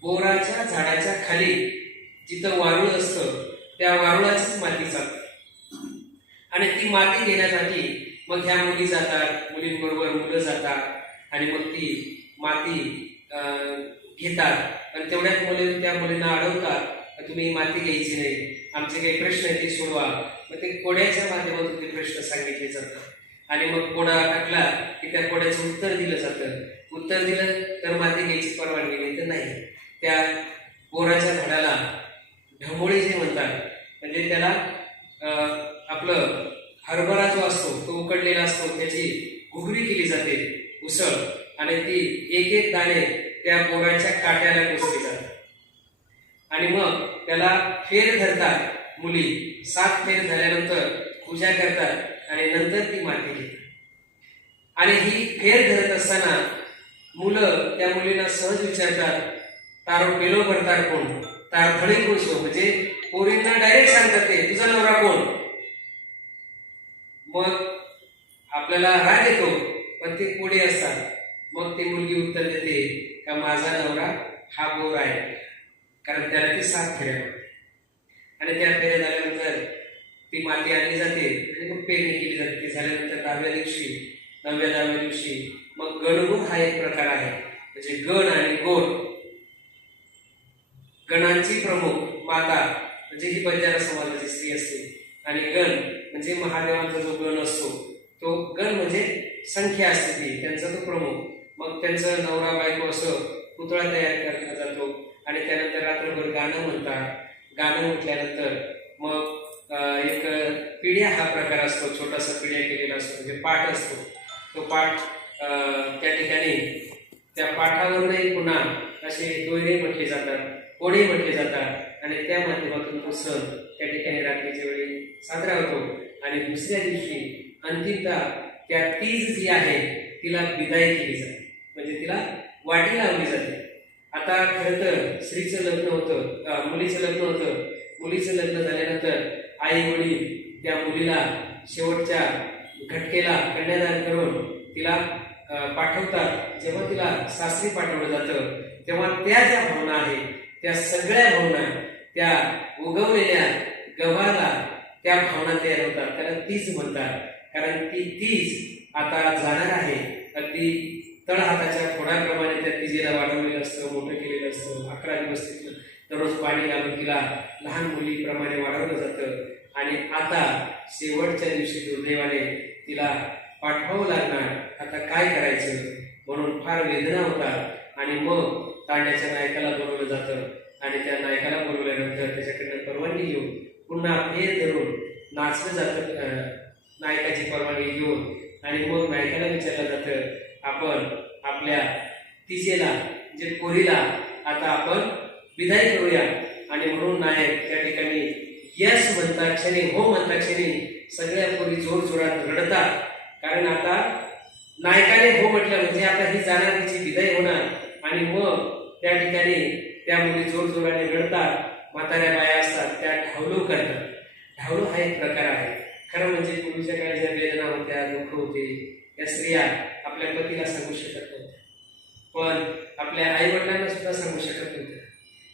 बोराच्या झाडाच्या खाली जिथं वारुळ असतं त्या वारुळाचीच माती चालते. आणि ती माती घेण्यासाठी मग ह्या मुली जातात, मुलींबरोबर मुलं जातात आणि मग ती माती घेतात. आणि तेवढ्यात मुले त्या मुलींना अडवतात, तुम्ही माती घ्यायची नाही, आमचे काही प्रश्न आहेत ते सोडवा. मग ते कोड्याच्या माध्यमातून ते प्रश्न सांगितले जातात आणि मग कोडा टाकला की त्या कोड्याचं उत्तर दिलं जातं. उत्तर दिलं तर माती घ्यायची परवानगी नाही तर नाही. त्या बोराच्या झाडाला ढंबोळी जे म्हणतात, म्हणजे त्याला आपलं हरभरा जो असतो तो उकडलेला असतो त्याची घुगरी केली जाते, उसळ, आणि ती एक एक दाणे त्या बोराच्या काट्याला टोचले जातात आणि मग त्याला फेर धरतात मुली. 7 फेर झाल्यानंतर पूजा करतात आणि नंतर ती माती घेतात. आणि ही फेर धरत असताना मुलं त्या मुलींना सहज विचारतात, तारो पेलो भरतार कोण, तार फळे कोण शो, म्हणजे पोरींना डायरेक्ट सांगतात ते तुझा नवरा कोण. मग आपल्याला राग येतो पण ते कोडी असतात. मग ती मुलगी उत्तर देते का माझा नवरा हा बोर आहे, कारण त्याला ती 7 फेऱ्या होते. आणि त्या फेऱ्या झाल्यानंतर ती माती आणली जाते आणि मग पेरणी केली जाते. ती झाल्यानंतर 10व्या दिवशी 9व्या 10व्या दिवशी मग गणगोर हा एक प्रकार आहे. म्हणजे गण आणि गोर, गणांची प्रमुख माता म्हणजे ही बंजारा समाजाची स्त्री असते आणि गण म्हणजे महादेवांचा जो गण असतो तो गण म्हणजे संख्या असते ती, त्यांचा तो प्रमुख. मग त्यांचं नवरा बायको असं पुतळा तयार केला जातो आणि त्यानंतर रात्रभर गाणं म्हणतात. गाणं म्हटल्यानंतर मग एक पिढ्या हा प्रकार असतो, छोटासा पिढ्या केलेला असतो, म्हणजे पाठ असतो. तो पाठ त्या ठिकाणी त्या पाठावरही पुन्हा असे दोयरे म्हटले जातात, कोडे म्हटले जातात आणि त्या माध्यमातून तो सण त्या ठिकाणी रात्रीच्या वेळी साजरा होतो. आणि दुसऱ्या दिवशी अंतिमता त्या तीज जी आहे तिला विदाई केली जाते, म्हणजे तिला वाटी लावली जाते. आता खरं तर स्त्रीचं लग्न होतं, मुलीचं लग्न होतं. मुलीचं लग्न झाल्यानंतर आई वडील त्या मुलीला शेवटच्या घटकेला कन्यादान करून तिला पाठवतात. जेव्हा तिला सासरी पाठवलं जातं तेव्हा त्या ज्या भावना आहेत त्या सगळ्या भावना त्या उगवलेल्या गव्हाला त्या भावना तयार होतात. त्याला तीज म्हणतात, कारण ती तीज आता जाणार आहे. अगदी तळ हाताच्या फोडाप्रमाणे त्या तिजेला वाढवलेलं असतं, मोठं केलेलं असतं. 11 दिवस तिथं दररोज पाणी घालून तिला लहान मुलीप्रमाणे वाढवलं जातं. आणि आता शेवटच्या दिवशी दुर्दैवाने तिला पाठवावं लागणार. आता काय करायचं म्हणून फार वेदना होतात आणि मग तांड्याच्या नायकाला बोलवलं जातं आणि त्या नायकाला बोलवल्यानंतर त्याच्याकडनं परवानगी घेऊन पुन्हा फेर धरून नाचलं जातं नायकाची परवानगी घेऊन. आणि मग नायकाला विचारलं जातं आपण आपल्या तिजेला म्हणजे पोरीला आता आपण विदाई करूया. आणि म्हणून नायक त्या ठिकाणी यस म्हणता क्षणी, हो म्हणता क्षणी सगळ्या पोरी जोर जोरात रडतात, कारण आता नायकाने हो म्हटलं म्हणजे आता ही जाणार, तिची विदाई होणार. आणि मग त्या ठिकाणी त्या मुली जोर जोराने रडतात. म्हाताऱ्या बाया असतात त्या ढावलो करतात. ढावलो हा एक प्रकार आहे. खरं म्हणजे पूर्वीच्या काळी ज्या वेदना होत्या, दुःख होते, या स्त्रिया आपल्या पतीला सांगू शकत नव्हत्या. पण आपल्या आई वडिलांना सुद्धा सांगू शकत नव्हतं.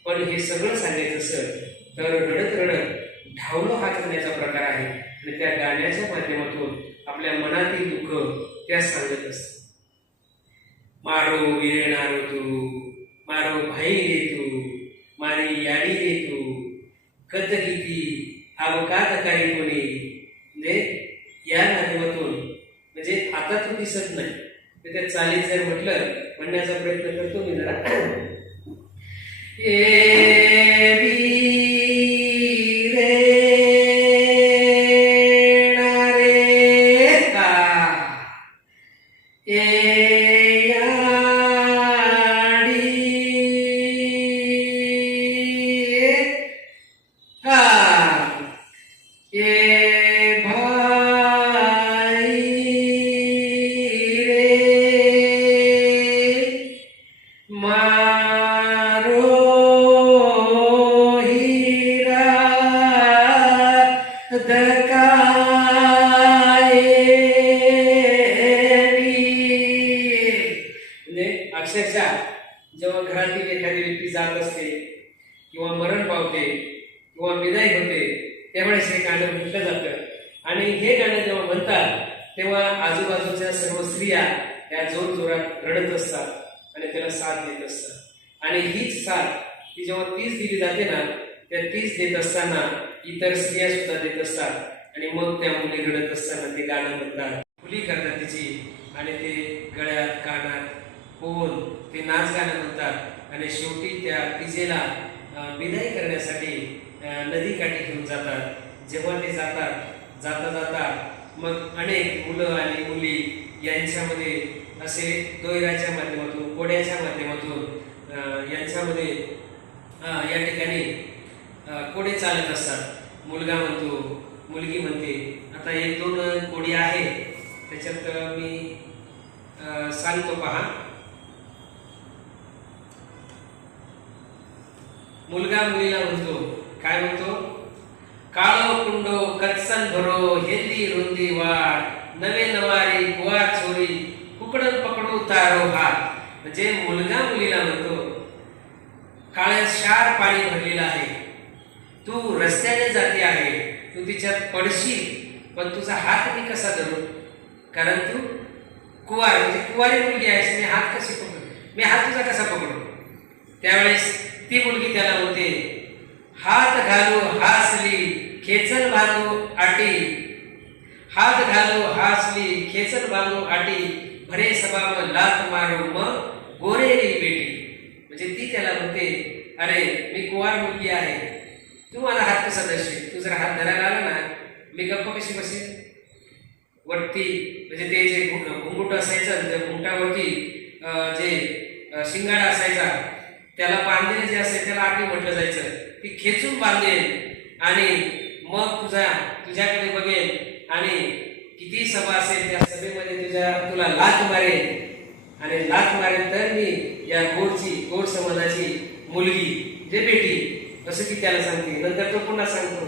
पण हे सगळं सांगायचं सर तर रडत रडत ढावलो हा करण्याचा प्रकार आहे आणि त्या गाण्याच्या माध्यमातून आपल्या मनातील दुःख त्या सांगत असतात. मारो वीरणारो तू, मारो भाई रे तू, मारी याडी रे तू, कत किती अवकात काही कोणी. म्हणजे या माध्यमातून म्हणजे आता तो दिसत नाही, त्या चालीत जर म्हटलं म्हणण्याचा प्रयत्न करतो मी जरा. अक्षरशः जेव्हा घरातील एखादी व्यक्ती जात असते किंवा मरण पावते किंवा विदाई होते त्यावेळेस हे गाणं म्हटलं जातं आणि हे गाणं जेव्हा म्हणतात तेव्हा आजूबाजूच्या सर्व स्त्रिया त्या जोर जोरात रडत असतात आणि त्याला साथ देत असतात आणि हीच साथ ती जेव्हा तीच दिली जाते ना त्या तीच देत असताना इतर स्त्रिया सुद्धा देत असतात आणि मग त्या मुली रडत असताना ते गाणं म्हणतात. फुली करतात तिची आणि ते गळ्यात कानात होऊन ते नाच गाणं म्हणतात आणि शेवटी त्या विजेला विदाई करण्यासाठी नदीकाठी घेऊन जातात. जेव्हा ते जातात जाता जाता मग अनेक मुलं आणि मुली यांच्यामध्ये असे दोयराच्या माध्यमातून कोड्याच्या माध्यमातून यांच्यामध्ये या ठिकाणी कोडे चालत असतात. मुलगा म्हणतो मुलगी म्हणते. आता एक दोन कोडी आहे त्याच्यात मी सांगतो पहा. मुलगा मुलीला म्हणतो काय म्हणतो. काळो कुंडो कत्सन भरो हेली रुंदी वाट नवे नवारी कुवा चोरी कुकडन पकडू तारो हात. म्हणजे मुलगा मुलीला म्हणतो काळ्या शार पाणी भरलेलं आहे, तू रस्त्याने जाते आहे, तू तिच्यात पडशील पण तुझा हात मी कसा धरू, कारण तू कुवार म्हणजे कुवारी मुलगी आहेस, मी हात कशी पकडू, मी हात तुझा कसा पकडू. त्यावेळेस ती मुलगी त्याला म्हणते हात घालू हासली खेचन बांधू आटी, हात घालू हासली खेचन बांधू आटी भरे सभाम लात मारू मग गोरेली बेटी. म्हणजे ती त्याला म्हणते अरे मी कुवार मुलगी आहे, तू माझा हात कसा धरशील, तू जर हात धरायला आला ना मी गप्प कशी बसेल. वरती म्हणजे ते जे घुंगुट असायचं त्या घुंगटावरती जे शिंगाडा असायचा त्याला बांधलेले जे असायचे त्याला आटी म्हटलं जायचं. ती खेचून बांधेल आणि मग तुझ्याकडे बघेल आणि किती सभा असेल त्या सभेमध्ये तुला लाथ मारेल आणि लाथ मारेल तर मी या गोड समाजाची मुलगी जे बेटी असं की त्याला सांगते. नंतर तो पुन्हा सांगतो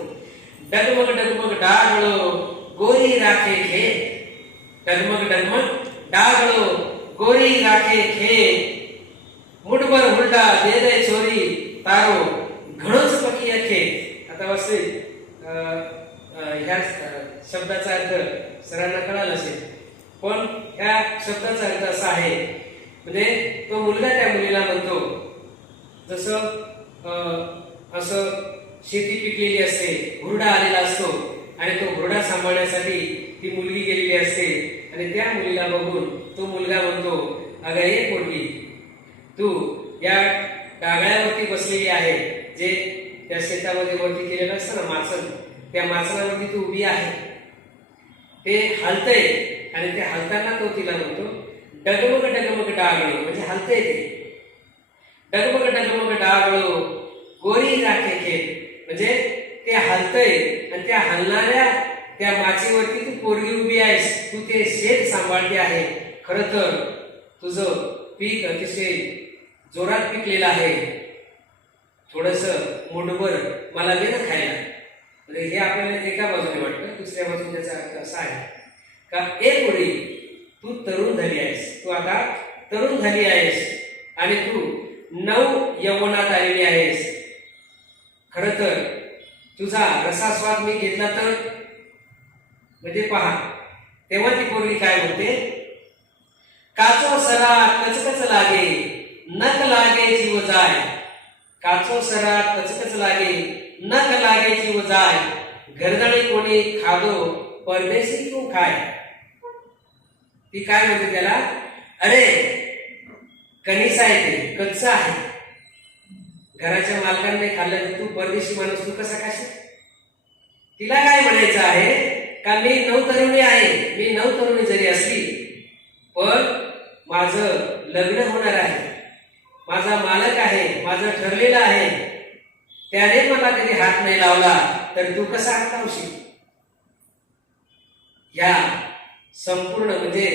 डगमग डगमग डागळो गोरी राखे खे, डगमग डगमग डागळो गोरी राखे खे मुठभर हुलडा दे दे चोरी तारो घणोच पकी अखे. आता वास्तविक ह्या शब्दाचा अर्थ सरांना कळाला असेल पण ह्या शब्दाचा अर्थ असा आहे म्हणजे तो मुलगा त्या मुलीला म्हणतो जसं असं शेती पिकलेली असते, हुरडा आलेला असतो आणि तो हुरडा सांभाळण्यासाठी ती मुलगी गेलेली असते आणि त्या मुलीला बघून तो मुलगा म्हणतो अगं ये पोरगी, तू या डागळ्यावरती बसलेली आहे जे त्या शेतामध्ये वरती केलेलं असतं ना माचन, त्या माचनावरती तू उभी आहे, ते हलतय आणि ते हलताना तो तिला म्हणतो डगमग डगमग डागळो म्हणजे हलतय ते डगमग डगमग डागळो गोरी राखे खे. म्हणजे ते हलतय आणि त्या हलणाऱ्या त्या माचीवरती तू पोरगी उभी आहेस, तू ते शेत सांभाळते आहे. खरं तर तुझं पीक अतिशय जोरात पिकलेलं आहे, थोडस मुठभर मला दे ना खायला. म्हणजे हे आपल्याला एका बाजूने वाटतं, दुसऱ्या बाजूने त्याचा अर्थ असा आहे का ए पोरी तू तरुण झाली आहेस, तू आता तरुण झाली आहेस आणि तू नव यवनात आलेली आहेस. खर तर तुझा रसास्वाद मी घेतला तर म्हणजे पहा, तेव्हा ती पोरगी काय म्हणते, काचो सरा कचकच लागे नक लागे जीव जाय. काचो सरा कचकच लागे नक लागे जीव जाय. घरदळे कोणी खादो परदेशी तू खाय. ती काय म्हणते त्याला, अरे कणीस आहे ते कच्च आहे, घराच्या मालकांनी खाल्लं तर तू परदेशी माणूस तू कसा खाशील. तिला काय म्हणायचं आहे का मी नवतरुणी आहे, मी नवतरुणी जरी असली पण माझं लग्न होणार आहे, माझा मालक आहे, माझं ठरलेलं आहे, त्याने मला कधी हात नाही लावला तर तू कसा हात लावशील. या संपूर्ण म्हणजे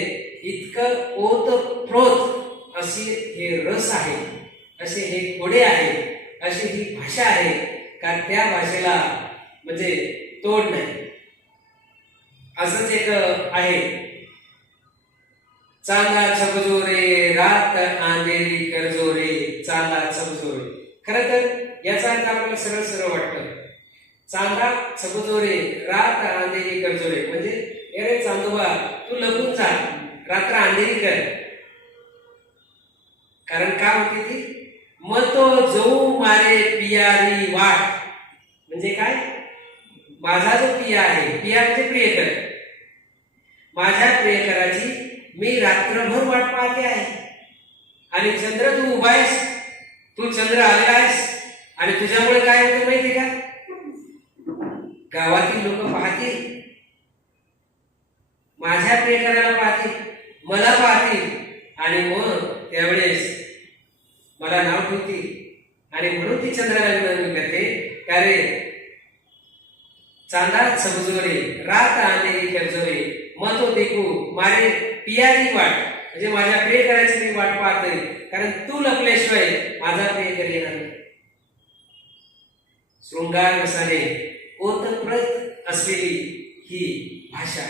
इतकं ओतप्रोत अशी हे रस आहे, असे हे कोडे आहे, अशी ही भाषा आहे का त्या भाषेला म्हणजे तोड नाही. असंच एक आहे, चांदा छबजोरे रात अंधेरी करजोरे चांदा छबजोरे. खरं तर याचा अर्थ आपल्याला सरळ सरळ वाटतं, चांदा छबजोरे रात अंधेरी करजोरे म्हणजे अरे चांदोबा तू लपून जा, रात्र अंधेरी कर. कारण काय होती ती, मतो जाऊ मारे पियारी वाट. म्हणजे काय, माझा जो पिया आहे, पिया म्हणजे प्रियकर, माझ्या प्रियकराची मी रात्रभर वाट पाहते आहे. आणि चंद्र तू उभा आहेस, तू चंद्र आलेला आहेस आणि तुझ्यामुळे काय होतं माहिती का, गावातील लोक पाहतील, माझ्या प्रियकराला पाहतील, मला पाहतील आणि मग त्यावेळेस मला नाव ठेवतील आणि म्हणून ती चंद्राला विनंती करते का रे चांदा छबजोरे रात अंधेरी करजोरे मतो देखू मारे पियारी वाट. म्हणजे माझ्या प्रियकराची मी वाट पाहतोय, कारण तू लपल्याशिवाय माझा प्रियकर येणार नाही. शृंगार रसाने ओतप्रोत असलेली ही भाषा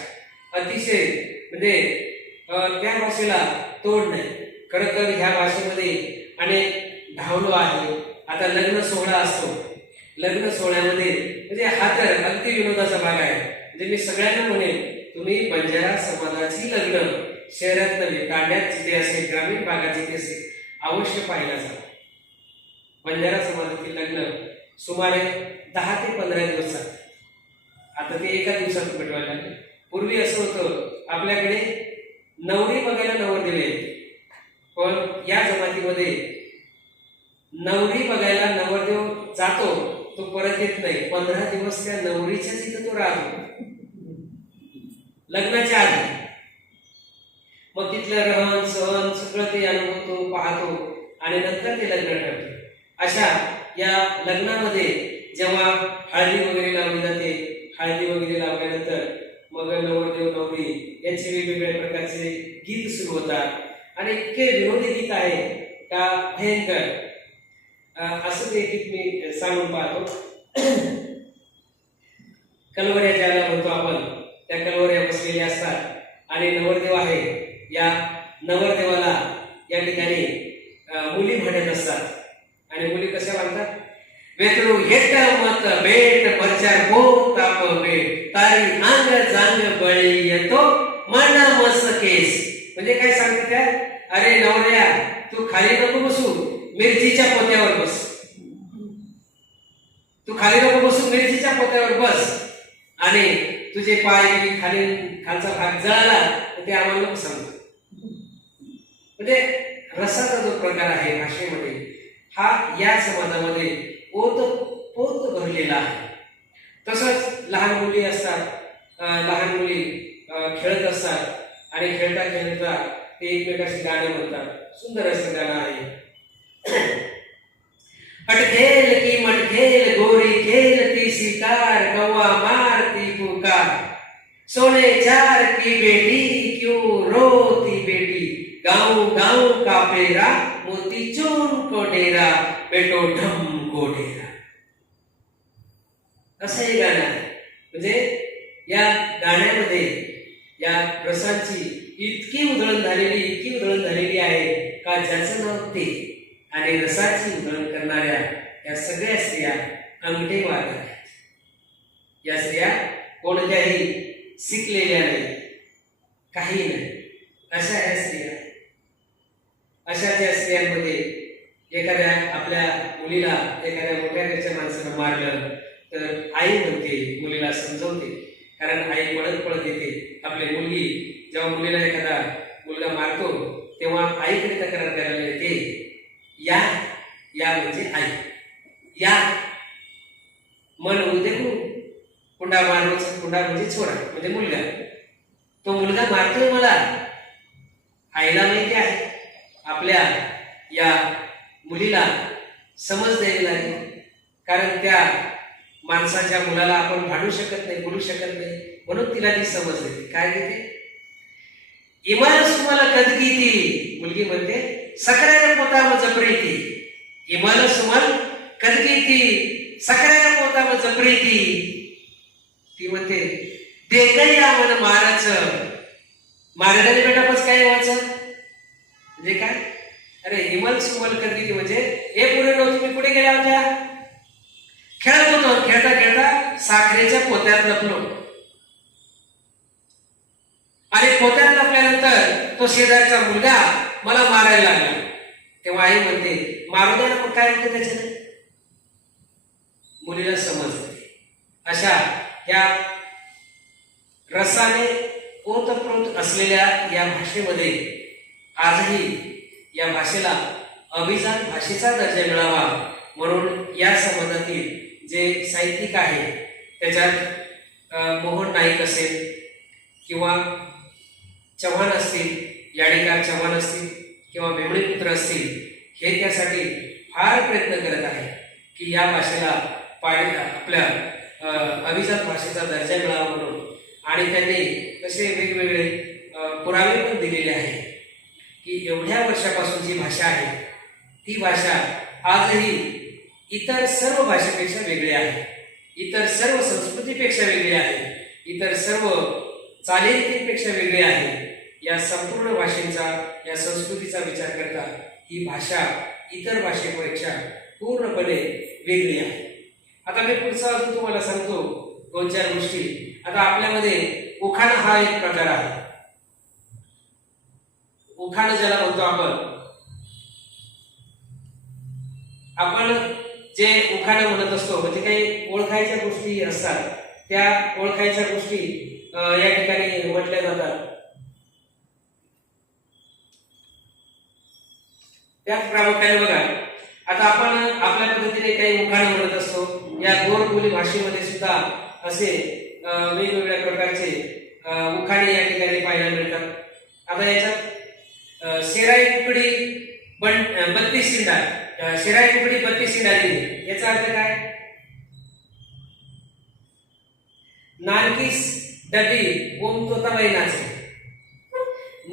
अतिशय म्हणजे त्या भाषेला तोड नाही. खर तर ह्या भाषेमध्ये अनेक ढावलो आहे. आता लग्न सोहळा असतो, लग्न सोहळ्यामध्ये म्हणजे हा तर अगदी विनोदाचा भाग आहे. म्हणजे मी सगळ्यांना म्हणेन, तुम्ही बंजारा समाजाची लग्न शहरात नव्हे, तांड्यात जिथे असेल, ग्रामीण भागात जिथे असेल, अवश्य पाहायला जा. बंजारा समाजातील लग्न सुमारे 10 ते 15 दिवस चालतात. आता ते एका दिवसात मिटवायला लागले. पूर्वी असं होतं, आपल्याकडे नवरी बघायला नवरदेव यायचे, पण या जमातीमध्ये नवरी बघायला नवरदेव जातो, तो परत येत नाही. 15 दिवस त्या नवरीच्या तिथे तो राहतो लग्नाच्या आधी. मग तिथलं रहन सहन सगळं ते अनुभवतो, पाहतो आणि नंतर ते लग्न ठरते. अशा या लग्नामध्ये जेव्हा हळदी वगैरे लावली जाते, हळदी वगैरे लावल्यानंतर मग नवरदेव नवरी यांचे वेगवेगळ्या प्रकारचे गीत सुरू होतात आणि इतके विनोदी गीत आहे का भयंकर. असं ते गीत मी सांगून पाहतो. कलवऱ्या ज्याला म्हणतो आपण, त्या कलवऱ्या बसलेल्या असतात आणि नवरदेव आहे, या नवरदेवाला या ठिकाणी मुली म्हणत असतात. आणि मुली कशा म्हणतात, वेतरू हेट मत बेट परचार भो ताप बेट तारी अंग जांग बळी येतो मन मस केस. म्हणजे काय सांगते त्या, अरे नवऱ्या तू खाली नको बसू, मिरचीच्या पोत्यावर बस. तू खाली नको बसू, मिरचीच्या पोत्यावर बस आणि तुझे पाय खाली खालचा भाग जळाला तर ते आम्हाला नको सांगतो. म्हणजे रसाचा जो प्रकार आहे भाषेमध्ये, हा या समाजामध्ये ओतप्रोत भरलेला आहे. तसंच लहान मुली असतात, लहान मुली खेळत असतात आणि खेळता खेळता ते एकमेकाशी गाणं म्हणतात. सुंदर असं गाणं आहे, अटखेल की मटखेल गोरी खेलती शिकार कौवा मारती पुकार सोने चार की बेटी क्यों रोती बेटी गाँव गाँव का पेरा मोती चून को डेरा बेटो ढम को डेरा. असं हे गाणं आहे. म्हणजे या गाण्यामध्ये या रसांची इतकी उधळण झालेली आहे का ज्याचं नाव ते आणि रसाची उधळण करणाऱ्या या सगळ्या स्त्रिया अंगठेवार आहेत. या स्त्रिया कोणत्याही शिकलेल्या नाही, काही नाही, अशा या स्त्रिया. अशा त्या स्त्रियांमध्ये एखाद्या आपल्या मुलीला एखाद्या मोठ्या घरच्या माणसानं मारलं तर आई म्हणते, मुलीला समजवते, कारण आई पळत पळत येते. आपली मुलगी जेव्हा मुलीला एखादा मुलगा मारतो तेव्हा आईकडे तक्रार करायला येते, या या म्हणजे आई, या मन देखू कुंडा मारण्याचा, कुंडा म्हणजे छोरा म्हणजे मुलगा. तो मुलगा मारतोय मला, आईला माहिती आहे. आपल्या या मुलीला समज द्यावी लागेल, कारण त्या माणसाच्या मुलाला आपण भांडू शकत नाही, बोलू शकत नाही, म्हणून तिला ती समज देते. काय देते? इमानस तुम्हाला कदगी ती, मुलगी म्हणते सकरायला पोता व जपरीती. इमानस तुम्हाला कदगी ती, सकरायला पोता व जपरीती. ती म्हणते देखही आम्हाला मारायचं, मारल्याने बेटा बस काय व्हायचं म्हणजे काय? अरे हिमल सुमल कदगी म्हणजे हे पुढे नव्हतं, तुम्ही कुठे गेल्या होत्या? खेळत होतो, खेळता खेळता साखरेच्या पोत्यात लपलो. आणि पोत्यात लपल्यानंतर तो शेजारचा मुलगा मला मारायला लागला. तेव्हा आई म्हणते मारू द्या ना, मग काय होते त्याच्याने? मुलीला समजते. अशा या रसाने ओतप्रोत असलेल्या या भाषेमध्ये आजही या भाषेला अभिजात भाषेचा दर्जा मिळावा म्हणून या समाजातील जे साहित्यिक आहे त्याच्यात मोहन नाईक असेल किंवा चव्हाण असतील, याडिकार चव्हाण असतील किंवा बेमळीपुत्र असतील, हे त्यासाठी फार प्रयत्न करत आहे की या भाषेला आपल्या अभिजात भाषेचा दर्जा मिळावा म्हणून. आणि त्यांनी तसे वेगवेगळे पुरावे पण दिलेले आहेत की एवढ्या वर्षापासून जी भाषा आहे ती भाषा आजही इतर सर्व भाषेपेक्षा वेगळी आहे, इतर सर्व संस्कृतीपेक्षा वेगळी आहे, इतर सर्व चालीरीतींपेक्षा वेगळी आहे. या संपूर्ण भाषेचा, या संस्कृतीचा विचार करता ही भाषा इतर भाषेपेक्षा पूर्णपणे वेगळी आहे. आता मी पुढचा अजून तुम्हाला सांगतो 2-4 गोष्टी. आता आपल्यामध्ये उखाणा हा एक प्रकार आहे. उखाणा ज्याला म्हणतो आपण जे उखाणा म्हणत असतो म्हणजे काही ओळखायच्या गोष्टी असतात, त्या ओळखायच्या गोष्टी या ठिकाणी म्हटल्या जातात. त्याच प्रामुख्याने बघा, आता आपण आपल्या पद्धतीने काही उखाणा म्हणत असतो. या गोरबोली भाषेमध्ये सुद्धा असे वेगवेगळ्या प्रकारचे उखाणे या ठिकाणी पाहायला मिळतात. आता याच्यात शेराई कुकडी 32 शिंडा, शेराई कुकडी 32 शिंडा दिली, याचा अर्थ काय? नानकीस डबी ओम तोताबाई नाचे.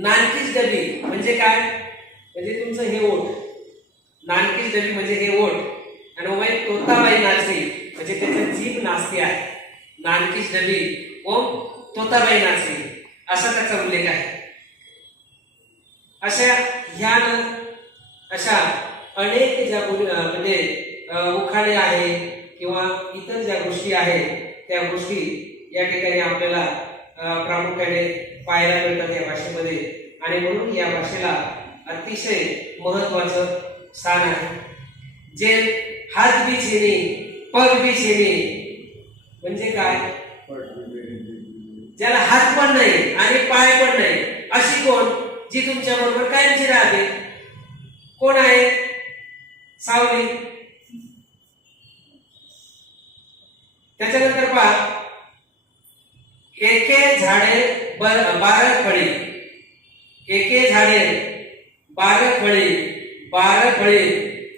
नानकीस डबी म्हणजे काय? म्हणजे तुमचं हे ओठ. नानकीस डबी म्हणजे हे ओठ, आणि ओमाई तोताबाई नाचली म्हणजे त्याचं जीभ नाचते आहे. नानकीस डबी ओम तोताबाई नाचली असा त्याचा उल्लेख आहे. अशा अनेक ज्या म्हणजे उखाणे आहे किंवा इतर ज्या गोष्टी आहेत त्या गोष्टी या ठिकाणी आपल्याला प्रामुख्याने पाहायला मिळतात या भाषेमध्ये. आणि म्हणून या भाषेला अतिशय महत्वाचं स्थान आहे. जे हात बी छेनी पग बी छेनी म्हणजे काय? ज्याला हात पण नाही आणि पाय पण नाही अशी कोण जी तुमच्या बरोबर कायमची राहते? कोण आहे? सावली. त्याच्यानंतर पहा, एके झाडे 12 फळी, एके झाडे 12 फळी, 12 फळी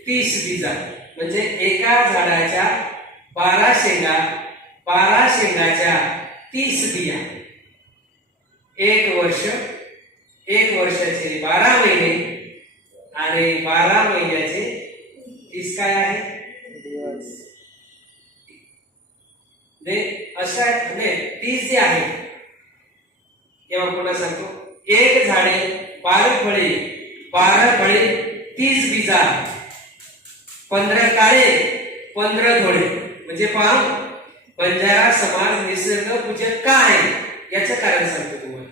30 बीजा. म्हणजे एका झाडाच्या 12 शेंगा, 12 शेंगाच्या 30 बिया. एक वर्षाचे 12 महिने आणि 12 महिन्याचे 30 काय आहे? अशा 30 जे आहे तेव्हा पुन्हा सांगतो, एक झाडे 12 फळे 30 बीजा. 15 काळे 15 धोळे. म्हणजे पहा, बंजारा समाज निसर्ग पूजक का आहे याचं कारण सांगतो तुम्हाला.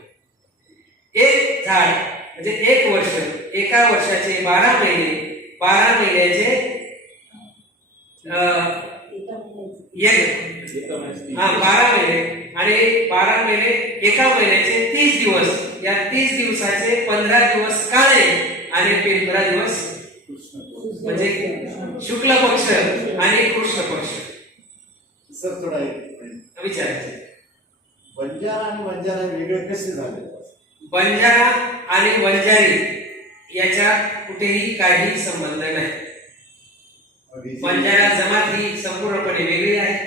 एक झाड म्हणजे 1 वर्ष, एका वर्षाचे 12 महिने, 12 महिन्याचे 12 महिने आणि 12 महिने एका महिन्याचे 30 दिवस. या 30 दिवसाचे 15 दिवस काळे आणि 15 दिवस म्हणजे शुक्ल पक्ष आणि कृष्ण पक्ष. सर थोडा विचारायचे, बंजारा आणि बंजारा वेगळे कसे झाले? बंजारा आणि बंजारी याच्यात कुठेही काही संबंध नाही. बंजारा जमात ही संपूर्णपणे वेगळी आहे.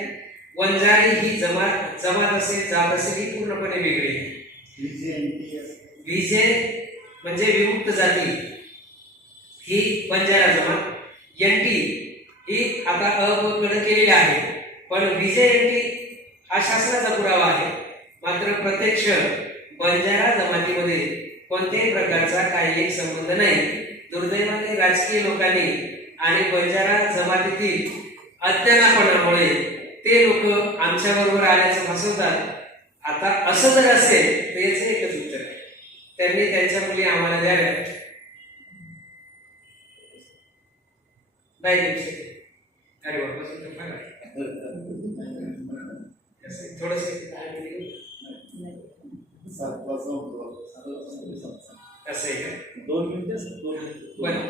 वंजारी ही जमात असेल, जात असेल, ही पूर्णपणे वेगळी आहे. विजे म्हणजे विमुक्त जाती ही बंजारा जमात. एनटी ही आता कडे केलेली आहे, पण विजे एनटी हा शासनाचा पुरावा आहे. मात्र प्रत्यक्ष बंजारा जमातीमध्ये कोणत्याही प्रकारचा काही एक संबंध नाही. दुर्दैवाने राजकीय लोकांनी आणि बंजारा जमातीतील अज्ञानापणामुळे ते लोक आमच्या बरोबर आल्याचं भासवतात. आता असं जर असेल तर याचं एकच उत्तर आहे, त्यांनी त्यांच्या मुली आम्हाला द्याव्या. अरे बाबा थोडस असं आहे का? 2 मिनिटं.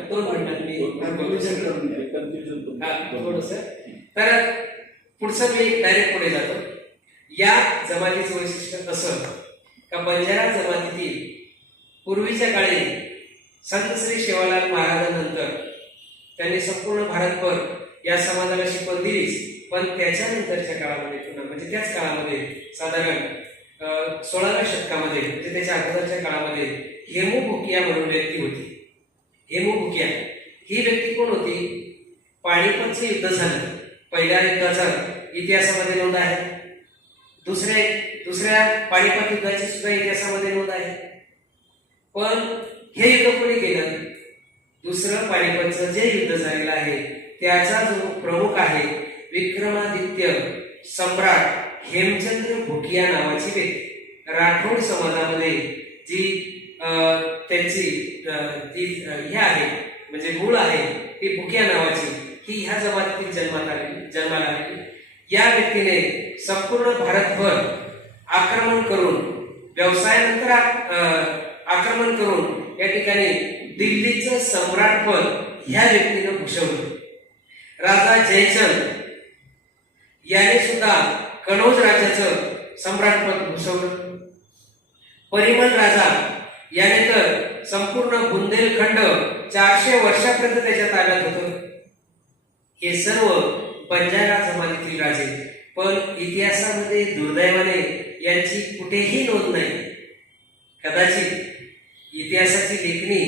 2 मिनिटात मी थोडस. तर पुढचं मी डायरेक्ट पुढे जातो. या जमातीचं वैशिष्ट्य असं का बंजारा जमातीतील पूर्वीच्या काळी संत श्री सेवालाल महाराजांनंतर त्यांनी संपूर्ण भारतभर या समाजाला शिकवण दिलीच. पण त्याच्यानंतरच्या काळामध्ये पुन्हा म्हणजे त्याच काळामध्ये साधारण 16व्या शतकामध्ये म्हणजे त्याच्या अगोदरच्या काळामध्ये हेमू भुकिया म्हणून व्यक्ती होती. हेमू भुकिया ही व्यक्ती कोण होती? पाणिपतचं युद्ध झालं, पहिल्या युद्धाचा इतिहासामध्ये नोंद आहे. दुसऱ्या पाणिपत युद्धाची सुद्धा इतिहासामध्ये नोंद आहे. पण हे युद्ध कोणी केलं? दुसरं पाणिपतचं जे युद्ध झालेलं आहे त्याचा जो प्रमुख आहे विक्रमादित्य सम्राट हेमचंद्र भुकिया नावाची व्यक्ती. राठोड समाजामध्ये जी त्यांची जी हे आहे म्हणजे मूळ आहे ती भुकिया नावाची, ही ह्या जमातीतील जन्माला आली. या व्यक्तीने संपूर्ण भारतभर आक्रमण करून व्यवसायानंतर आक्रमण करून या ठिकाणी दिल्लीचं सम्राटपद ह्या व्यक्तीनं भूषवलं. राजा जयचंद याने सुद्धा कनौज राज्याचं सम्राटपद भूषवलं. परिमल राजा याने तर संपूर्ण बुंदेलखंड 400 वर्षापर्यंत त्याच्या ताब्यात होतं. हे सर्व बंजारा जमातीतील राजे. पण इतिहासामध्ये दुर्दैवाने यांची कुठेही नोंद नाही. कदाचित इतिहासाची लेखणी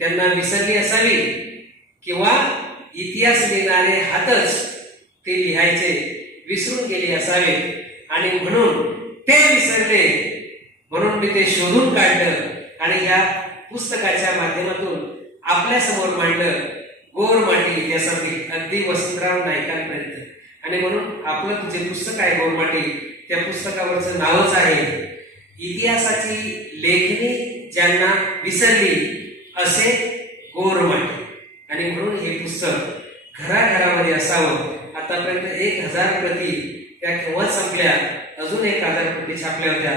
त्यांना विसरली असावी किंवा इतिहास लिहिणारे हातच ते लिहायचे विसरून गेले असावे आणि म्हणून ते विसरले. म्हणून मी ते शोधून काढलं आणि या पुस्तकाच्या माध्यमातून आपल्या समोर मांडलं. गोर माटी इतिहासातील अगदी वसंतराव नाईकांपर्यंत. आणि म्हणून आपलं जे पुस्तक आहे गोर माटी, त्या पुस्तकावरचं नावच आहे इतिहासाची लेखणी ज्यांना विसरली असे गोर माटी. आणि म्हणून हे पुस्तक घराघरामध्ये असावं. आतापर्यंत 1000 प्रती त्या केव्हा संपल्या, अजून 1000 प्रती छापल्या होत्या,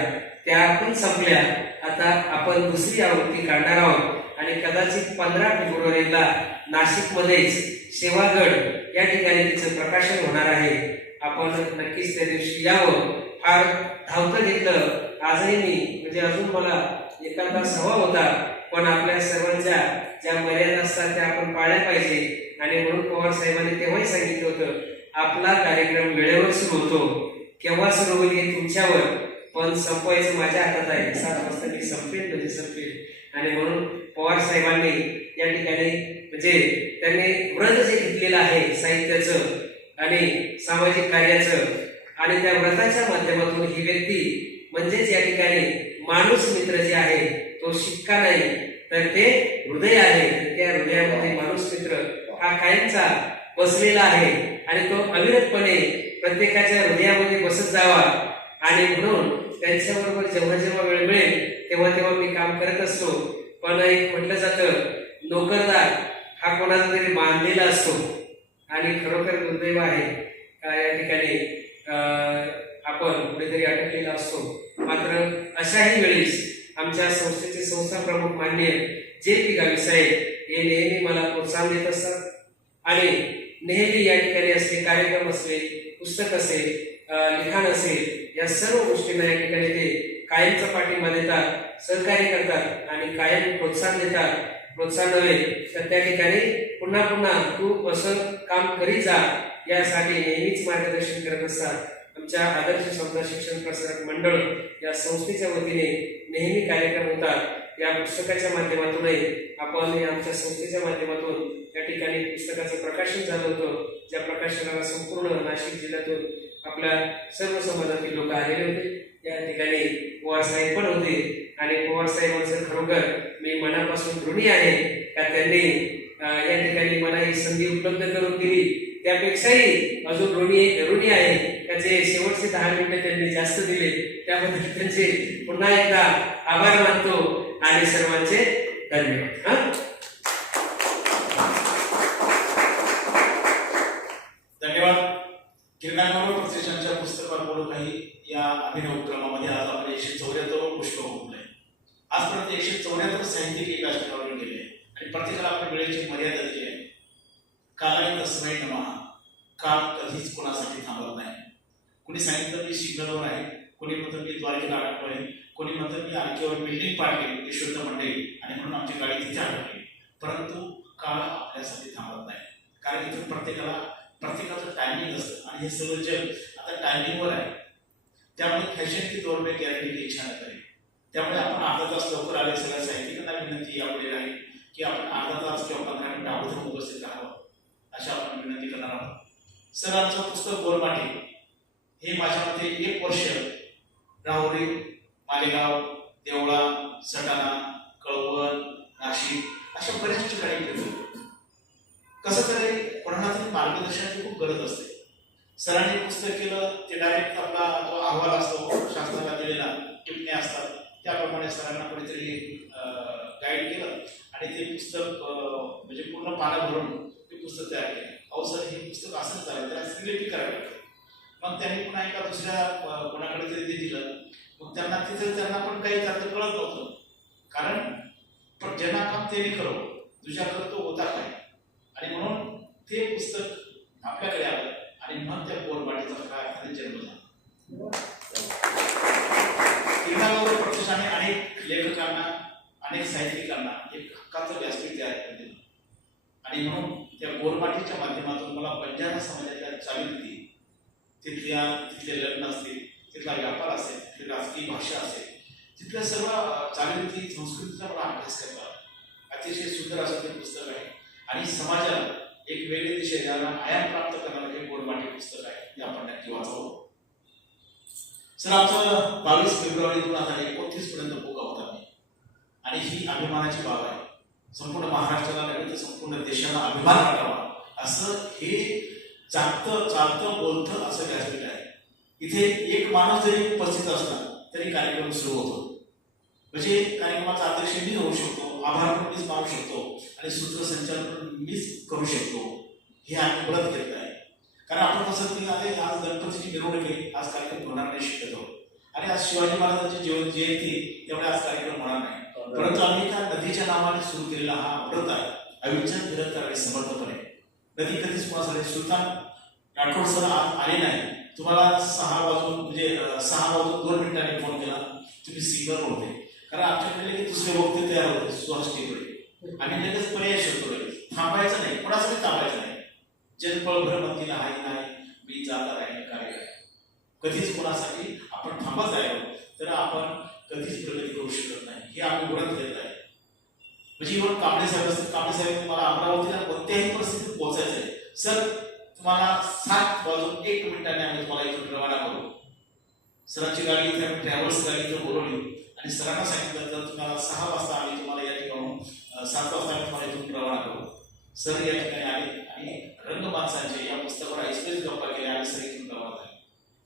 त्या पण संपल्या. आता आपण दुसरी आवृत्ती काढणार आहोत आणि कदाचित 15 फेब्रुवारीला नाशिकमध्येच सेवागड या ठिकाणी तिचं प्रकाशन होणार आहे. आपण नक्कीच त्या दिवशी यावं. फार धावतं घेतलं आजही मी, म्हणजे अजून मला 1 तास हवा होता, पण आपल्या सर्वांच्या ज्या मर्यादा असतात त्या आपण पाळल्या पाहिजे. आणि म्हणून पवार साहेबांनी तेव्हाही सांगितलं होतं आपला कार्यक्रम वेळेवर सुरू होतो, केव्हा सुरू होईल हे तुमच्यावर, पण संपवायचं माझ्या हातात आहे. 7 वाजता मी संपेल म्हणजे संपेल. आणि म्हणून पवार साहेबांनी या ठिकाणी म्हणजे त्यांनी व्रत जे घेतलेलं आहे साहित्याचं आणि सामाजिक कार्याचं, आणि त्या व्रताच्या माध्यमातून ही व्यक्ती म्हणजेच या ठिकाणी माणूस मित्र जे आहे तो शिक्का नाही तर ते हृदय आहे. त्या हृदयामध्ये माणूस मित्र हा कायमचा बसलेला आहे आणि तो अविरतपणे प्रत्येकाच्या हृदयामध्ये बसत जावा आणि म्हणून त्यांच्याबरोबर जेव्हा जेव्हा वेळ मिळेल तेव्हा तेव्हा मी काम करत असतो. पण एक म्हटलं जातं, नोकरदार हा कोणाचा तरी बांधलेला असतो आणि खरोखर दुर्दैव आहे का या ठिकाणी आपण कुठेतरी अटकलेला असतो. मात्र अशाही वेळेस आमच्या संस्थेचे संस्था प्रमुख माननीय जे.पी. गावी साहेब हे नेहमी मला प्रोत्साहन देत असतात आणि नेहमी या ठिकाणी असले कार्यक्रम असले, पुस्तक असेल, लिखाण असेल, या सर्व गोष्टींना या ठिकाणी ते कायमचा पाठिंबा देतात, सहकार्य करतात आणि कायम प्रोत्साहन देतात. प्रोत्साहन नव्हे तर त्या ठिकाणी पुन्हा पुन्हा तू असं काम करीत जा यासाठी नेहमीच मार्गदर्शन करत असतात. आमच्या आदर्श संस्था शिक्षण प्रसारक मंडळ या संस्थेच्या वतीने नेहमी कार्यक्रम होतात. या पुस्तकाच्या माध्यमातूनही आपण आमच्या संस्थेच्या माध्यमातून या ठिकाणी पुस्तकाचं प्रकाशन झालं होतं, ज्या प्रकाशनाला संपूर्ण नाशिक जिल्ह्यातून आपल्या सर्व समाजातील लोक आलेले होते. या ठिकाणी पवार साहेब पण होते आणि पवार साहेबांचं खरोखर मी मनापासून ऋणी आहे का त्यांनी या ठिकाणी मला ही संधी उपलब्ध करून दिली. त्यापेक्षाही अजून ऋणी आहे का जे शेवटचे 10 मिनिटं त्यांनी जास्त दिले, त्याबद्दल त्यांचे पुन्हा एकदा आभार मानतो आणि सर्वांचे धन्यवाद. धन्यवाद. किरणांवर प्रतिष्ठानच्या पुस्तकावर बोलू काही या अभिनव क्रमामध्ये आज आपण 174 पुष्प भोगले. आजपर्यंत 174 साहित्यिक एका स्तरावर गेले आणि प्रत्येकाला आपल्या वेळेची मर्यादा दिली आहे. कालाने तस्मै नमः. काळ कधीच कोणासाठी थांबत नाही. कोणी सांगितलं मी सिग्नलवर आहे, कोणी म्हणतं मी द्वारकेला अडकलो आहे, कोणी म्हणतं मी आणखीवर बिल्डिंग पाडली यशवंत मंडळी आणि म्हणून आमची गाडी तिथे अडकली. परंतु काळ आपल्यासाठी थांबत नाही, कारण इथे प्रत्येकाचं टायमिंग असतं आणि हे सगळं जग आता टायमिंगवर आहे. त्यामुळे फॅशन की दौर में गॅरंटी की इच्छा न करेल. त्यामुळे आपण अर्धा तास लवकर आले. सगळ्या साहित्यिकांना विनंती यापुढे राहील की आपण अर्धा तास किंवा 15 मिनिटं अगोदर उपस्थित राहावं अशा आपण विनंती करणार आहोत. सर, आमचं पुस्तक गोरमाटी हे माझ्या मते 1 वर्ष राहुरी, मालेगाव, देवळा, सटाणा, कळवण, नाशिक अशा बऱ्याच ठिकाणी गेलो. कसं तरी कोणाला तरी मार्गदर्शनाची खूप गरज असते. सरांनी पुस्तक केलं ते डायरेक्ट आपला जो अहवाल असतो शासनाला दिलेला, टिप्पण्या असतात, त्याप्रमाणे सरांना कोणीतरी गाईड केलं आणि ते पुस्तक म्हणजे पूर्ण पानं भरून ते पुस्तक तयार केलं. अहो सर, हे पुस्तक असंच झालं, त्याला सिलेक्ट करायला लागतं. मग त्यांनी पुन्हा एका दुसऱ्या कोणाकडे तरी ते दिलं. मग त्यांना पण काही त्यातलं कळत नव्हतं, कारण ज्यांना काम त्यांनी करावं, तुझ्याकडे तो होता काय, आणि म्हणून ते पुस्तक आपल्याकडे आलं आणि मग त्या गोरमाटीचा काय जन्म झाला. किरणावर प्रतिष्ठाने अनेक लेखकांना, अनेक साहित्यिकांना एक हक्काचं व्यासपीठ तयार करून दिलं आणि म्हणून त्या गोरमाटीच्या माध्यमातून मला बंजारा समाजाच्या चालीरीती, तिथले लग्न असतील, तिथला व्यापार असेल, तिथली राजकीय भाषा असेल, तिथल्या सर्व चालीरीती, संस्कृतीचा मला अभ्यास करता अतिशय सुंदर असं ते पुस्तक आहे आणि समाजाला एक वेगळी दिशा द्यायला आयाम प्राप्त करणारं हे गोरमाटी पुस्तक आहे. ते आपण नक्की वाचावं. सर, आमचं 22 फेब्रुवारी 2029 पर्यंत बुक आहोत आम्ही आणि ही अभिमानाची बाब आहे. संपूर्ण महाराष्ट्राला नव्हे तर संपूर्ण देशाला अभिमान वाटावा असं हे जागतं, चालतं, बोलतं असं व्यासपीठ आहे. इथे एक माणूस जरी उपस्थित असला तरी कार्यक्रम सुरू होतो. म्हणजे कार्यक्रमाचा अध्यक्ष मी होऊ शकतो, आभार पण मीच मानू शकतो आणि सूत्रसंचालन मीच करू शकतो. हे आम्ही व्रत घेत आहे. कारण आपण कसं की आज गणपतीची मिरवणूक आहे, आज कार्यक्रम होणार नाही शक्यतो, आणि आज शिवाजी महाराजांची जयंती, त्यामुळे आज कार्यक्रम होणार नाही. परंतु आम्ही त्या नदीच्या नावाने सुरू केलेला हा व्रत आहे अविचल निरंतर आणि समर्थपणे. नदी कधीच कोणासाठी सुलतान राठोड सर आज आले नाही. तुम्हाला 6 वाजून 2 मिनिटांनी फोन केला, तुम्ही सिग्नल होते, कारण आमच्याकडे लगेच दुसरे वक्ते तयार होते सुहासटीकडे. आम्ही लगेच पर्याय शोधतो, थांबायचं नाही, कोणासाठी थांबायचं नाही. जनपळ भ्रमंतीला आहे नाही, मी जाता राहील कार्य आहे. कधीच कोणासाठी आपण थांबत जायलो तर आपण कधीच प्रगती करू शकत नाही. हे आम्ही ओळख देत आहे. म्हणजे इव्हन कांबळे साहेब असतील, कांबळे साहेब तुम्हाला अमरावतीला कोणत्याही परिस्थितीत पोहोचायचं आहे, सर तुम्हाला 7 वाजून 1 मिनिटाने आम्ही तुम्हाला इथून रवाना करू. सरांची गाडी इथे आम्ही ट्रॅव्हल्स गाडी इथं बोलवली आणि सरांना सांगितलं तर तुम्हाला 6 वाजता आम्ही तुम्हाला या ठिकाणून 7 वाजता आम्ही तुम्हाला इथून रवाना करू. सर या ठिकाणी आले आणि रंगमात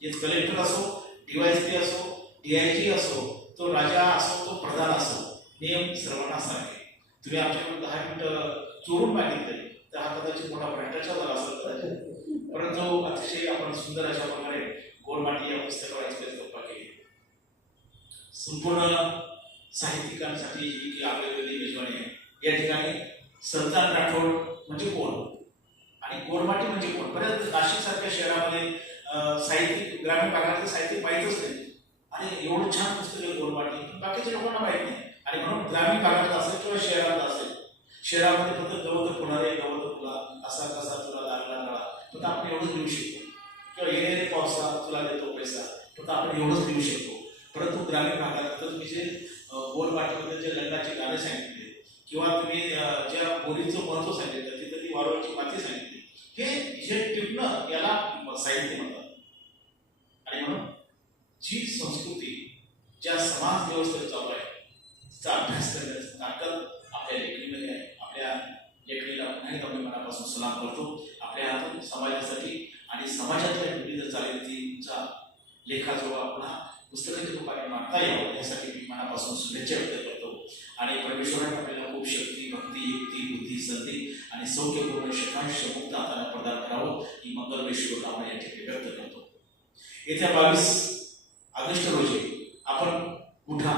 जे कलेक्टर असो, DYSP असो, DIG असो, तो राजा असो, तो प्रधान असो, नियम सर्वांना सारखे. तुम्ही आमच्याकडून 10 मिनिटं चोरून मागितले तर हा कदाचित मोठा भ्रष्टाचार झाला असेल कदाचित, परंतु अतिशय आपण सुंदर अशा प्रकारे गोरमाटी या पुस्तकावर एक्सप्रेस गप्पा केली. संपूर्ण साहित्यिकांसाठी ही आगळीवेगळी मेजवानी आहे. या ठिकाणी सरदार राठोड म्हणजे कोण आणि गोरमाटी म्हणजे कोण? बऱ्याच नाशिक सारख्या शहरामध्ये साहित्यिक, ग्रामीण भागातलं साहित्य माहीतच नाही आणि एवढं छान पुस्तक आहे गोरमाटी, बाकीच्या लोकांना माहित नाही. आणि म्हणून ग्रामीण भागात असेल किंवा शहरात असेल, शहरामध्ये फक्त गवत फुलारे, गवत फुला, असा कसा तुला लागला नळा, फक्त आपण एवढंच लिहू शकतो, किंवा येणे पावसा तुला देतो पैसा, फक्त आपण एवढंच लिहू शकतो. परंतु ग्रामीण भागात तर तुम्ही जे गोरमाटीमध्ये जे लग्नाची गाणे सांगितले किंवा तुम्ही ज्या बोलीचं महत्व सांगितलं, तिथं ती वारुळाची माती सांगितली, हे टिपणं याला साहित्य म्हणतात. आणि म्हणून जी संस्कृती, ज्या समाज व्यवस्थेत चालू आहे, तिचा अभ्यास करण्याचं ताकद आपल्या लेखणीमध्ये आहे. आपल्या लेखणीला पुन्हा एकदा मी मनापासून सलाम करतो. आपल्या हातून समाजासाठी आणि समाजातल्या विविध चालीरीतींचा लेखाजोगा पुन्हा पुस्तकाच्या रूपाने मांडता यावं यासाठी मी मनापासून शुभेच्छा व्यक्त करतो. आणि परमेश्वराने आपल्याला खूप शक्ती, भक्ती, युक्ती, बुद्धी, संधी आणि सौख्यपूर्ण शतांश मुक्त हाताने प्रदान करावं ही मंगलमय शुभकामना या ठिकाणी व्यक्त करतो. येत्या 22 ऑगस्ट रोजी आपण उठा,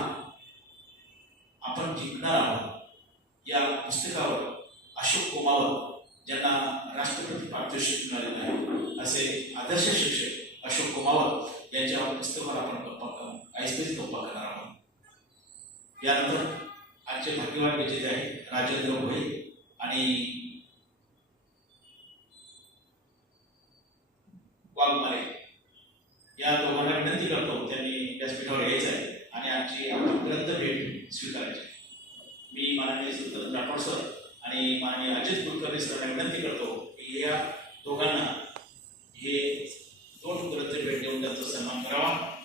आपण जिंकणार आहोत या पुस्तकावर अशोक कुमावत, ज्यांना राष्ट्रपती पारितोषिक मिळालेलं आहे, असे आदर्श शिक्षक अशोक कुमावत यांच्या पुस्तकावर आपण ऐसपैस गप्पा करणार आहोत. यानंतर आजचे भाग्यवान विजेते आहे राजेंद्र भोई आणि वाघमारे, या दोघांना विनंती करतो त्यांनी व्यासपीठावर यायचं आहे आणि आजची ग्रंथ भेट स्वीकारायची. मी माननीय सुदर्शन राठोड सर आणि माननीय अजित कुलकर्णी सरांना विनंती करतो की या दोघांना हे 2 ग्रंथ भेट देऊन त्यांचा सन्मान करावा.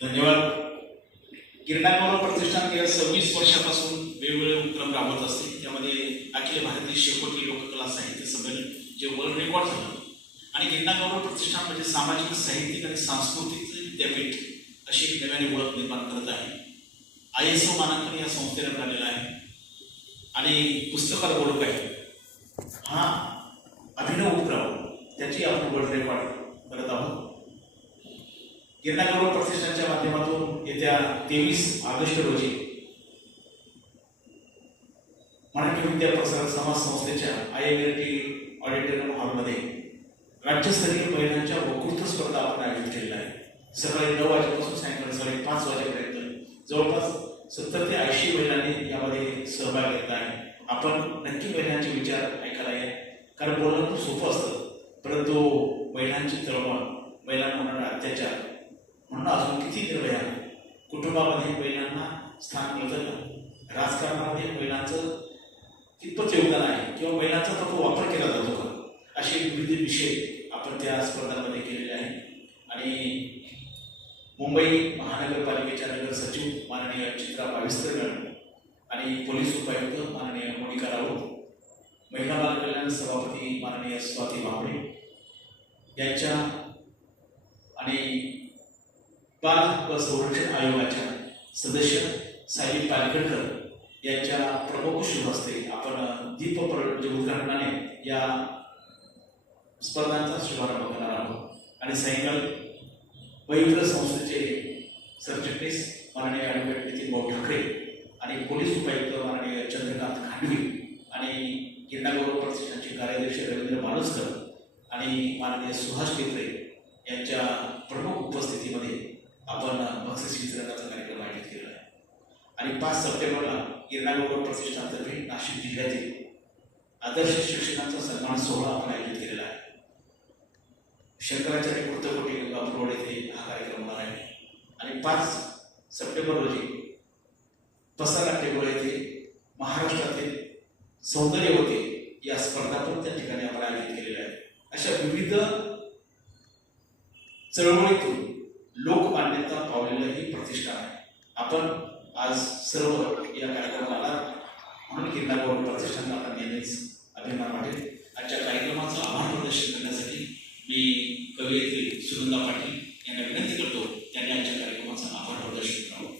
धन्यवाद. किरणागौरव प्रतिष्ठान गेल्या 26 वर्षापासून वेगवेगळे उपक्रम राबवत असते. त्यामध्ये अखिल भारतीय शेकोटी लोककला साहित्य संमेलन जे वर्ल्ड रेकॉर्ड झालं, आणि किरणागौरव प्रतिष्ठान म्हणजे सामाजिक, साहित्यिक आणि सांस्कृतिक विद्यापीठ अशी एक नव्याने ओळख निर्माण करत आहे. ISO मानांकन या संस्थेने मिळालेला आहे आणि पुस्तकात ओळख आहे. हा अभिनव उपक्रम, त्याची आपण वर्ल्ड रेकॉर्ड करत आहोत. किरणागौरव प्रतिष्ठानच्या माध्यमातून येत्या 23 ऑगस्ट रोजी मराठी विद्या प्रसारक समाज संस्थेच्या IMLT ऑडिटोरियम हॉलमध्ये राज्यस्तरीय महिलांच्या वक्तृत्व स्पर्धा आपण आयोजित केलेला आहे. सकाळी 9 वाजेपासून सायंकाळी 5:30 वाजेपर्यंत जवळपास 70 ते 80 महिलांनी यामध्ये सहभाग घेतला आहे. आपण नक्की महिलांचे विचार ऐकायला या, कारण बोलणं खूप सोपं असतं, परंतु महिलांची तळमळ, महिलांना होणारा अत्याचार, म्हणून अजून किती निर्भया, कुटुंबामध्ये महिलांना स्थान मिळतं का, राजकारणामध्ये महिलांचं कितपत योगदान आहे किंवा महिलांचा फक्त वापर केला जातो का, असे विविध विषय आपण त्या स्पर्धांमध्ये केलेले आहे. आणि मुंबई महानगरपालिकेच्या नगर सचिव माननीय चित्रा भाविस्कर मॅडम आणि पोलीस उपायुक्त माननीय मोनिका राऊत, महिला बाल कल्याण सभापती माननीय स्वाती भांबरे यांच्या आणि बाल हक्क संरक्षण आयोगाच्या सदस्य सायली पालकडकर यांच्या प्रमुख शुभ हस्ते आपण दीप उद्घाटनाने या स्पर्धांचा शुभारंभ करणार आहोत. आणि सायंकाळी पवित्र संस्थेचे सरचिटणीस माननीय ॲडव्होकेट नितीन भाऊ ठाकरे आणि पोलीस उपायुक्त माननीय चंद्रकांत खांडवी आणि किरणागौरव प्रतिष्ठानचे कार्याध्यक्ष रवींद्र मालुसकर आणि माननीय सुहास टेकरे यांच्या प्रमुख उपस्थितीमध्ये आपण बक्षीस वितरणाचा कार्यक्रम आयोजित केला आहे. आणि 5 सप्टेंबरला किरणागौरव प्रतिष्ठानतर्फे नाशिक जिल्ह्यातील आदर्श शिक्षकांचा सन्मान सोहळा आपण आयोजित केलेला आहे. शंकराचार्य कृतकोटी गंगापूर रोड येथे हा कार्यक्रम होणार आहे. आणि 5 सप्टेंबर रोजी पसानाट्यगृह येथे महाराष्ट्रातील सौंदर्यवती या स्पर्धा पण त्या ठिकाणी आपण आयोजित केलेल्या आहेत. अशा विविध चळवळीतून लोक प्रतिष्ठान आहे. आपण आज सर्व या कार्यक्रमाला म्हणून गिरनार गौरव प्रतिष्ठानला आपण नेहमीच अभिमान वाटेल. आजच्या कार्यक्रमाचं आभार प्रदर्शन करण्यासाठी मी कवयित्री सुनंदा पाटील यांना विनंती करतो त्यांनी आजच्या कार्यक्रमाचं आभार प्रदर्शन करावं.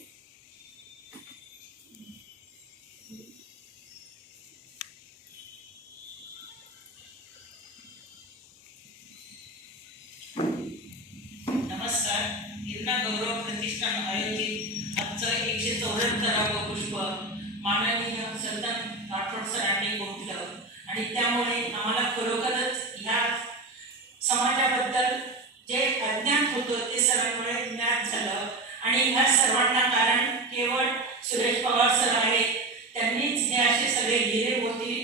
नमस्कार. गिरनार गौरव प्रतिष्ठान आयोजित आजचं 174वे पुष्प माननीय संतन राठोड सरांनी गुंतलं आणि त्यामुळे आम्हाला खरोखरच ह्या समाजाबद्दल जे अज्ञान होतं ते सरांमुळे ज्ञात झालं आणि ह्या सर्वांना कारण केवळ सुरेश पवार सर आहेत. त्यांनीच हे असे सगळे हिरे मोती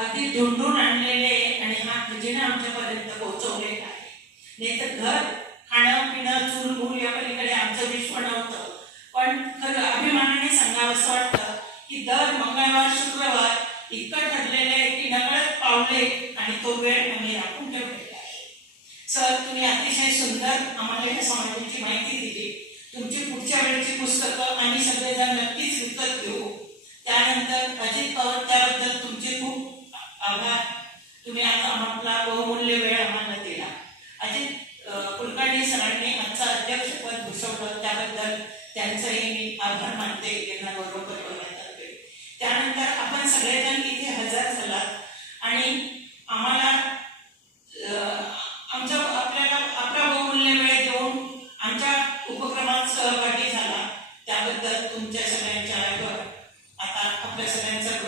अगदी ढूंढून आणलेले आणि हा खजिना आमच्यापर्यंत पोहोचवलेला आहे. नाही तर घर खाणं पिणं चूल मूल या पलीकडे आमचं विश्व नव्हतं. पण खरं अभिमानाने सांगावंसं वाटतं की दर मंगळवार शुक्रवार इतकं ठरलेलं आहे की नकळत पावले आणि तो वेळ आम्ही राखून ठेवलेला आहे. सर, तुम्ही अतिशय सुंदर आम्हाला या समाजाची माहिती दिली. तुमची पुढच्या वेळची पुस्तकं आम्ही सगळेजण नक्कीच विकत घेऊ. त्यानंतर अजित पवार त्याबद्दल तुमचे खूप आभार. तुम्ही आता आम्हाला बहुमूल्य वेळ आम्हाला दिला. अजित कुलकर्णी सरांनी आजचं अध्यक्षपद भूषवलं त्याबद्दल त्यांचंही मी आभार मानते गिरनार गौरव परिवारातर्फे. त्यानंतर आपण सगळेजण इथे हजर झालात आणि आम्हाला आपला बहुमूल्य वेळ देऊन आमच्या उपक्रमात सहभागी झाला त्याबद्दल तुमच्या सगळ्यांच्या आभार. आता आपल्या सगळ्यांचा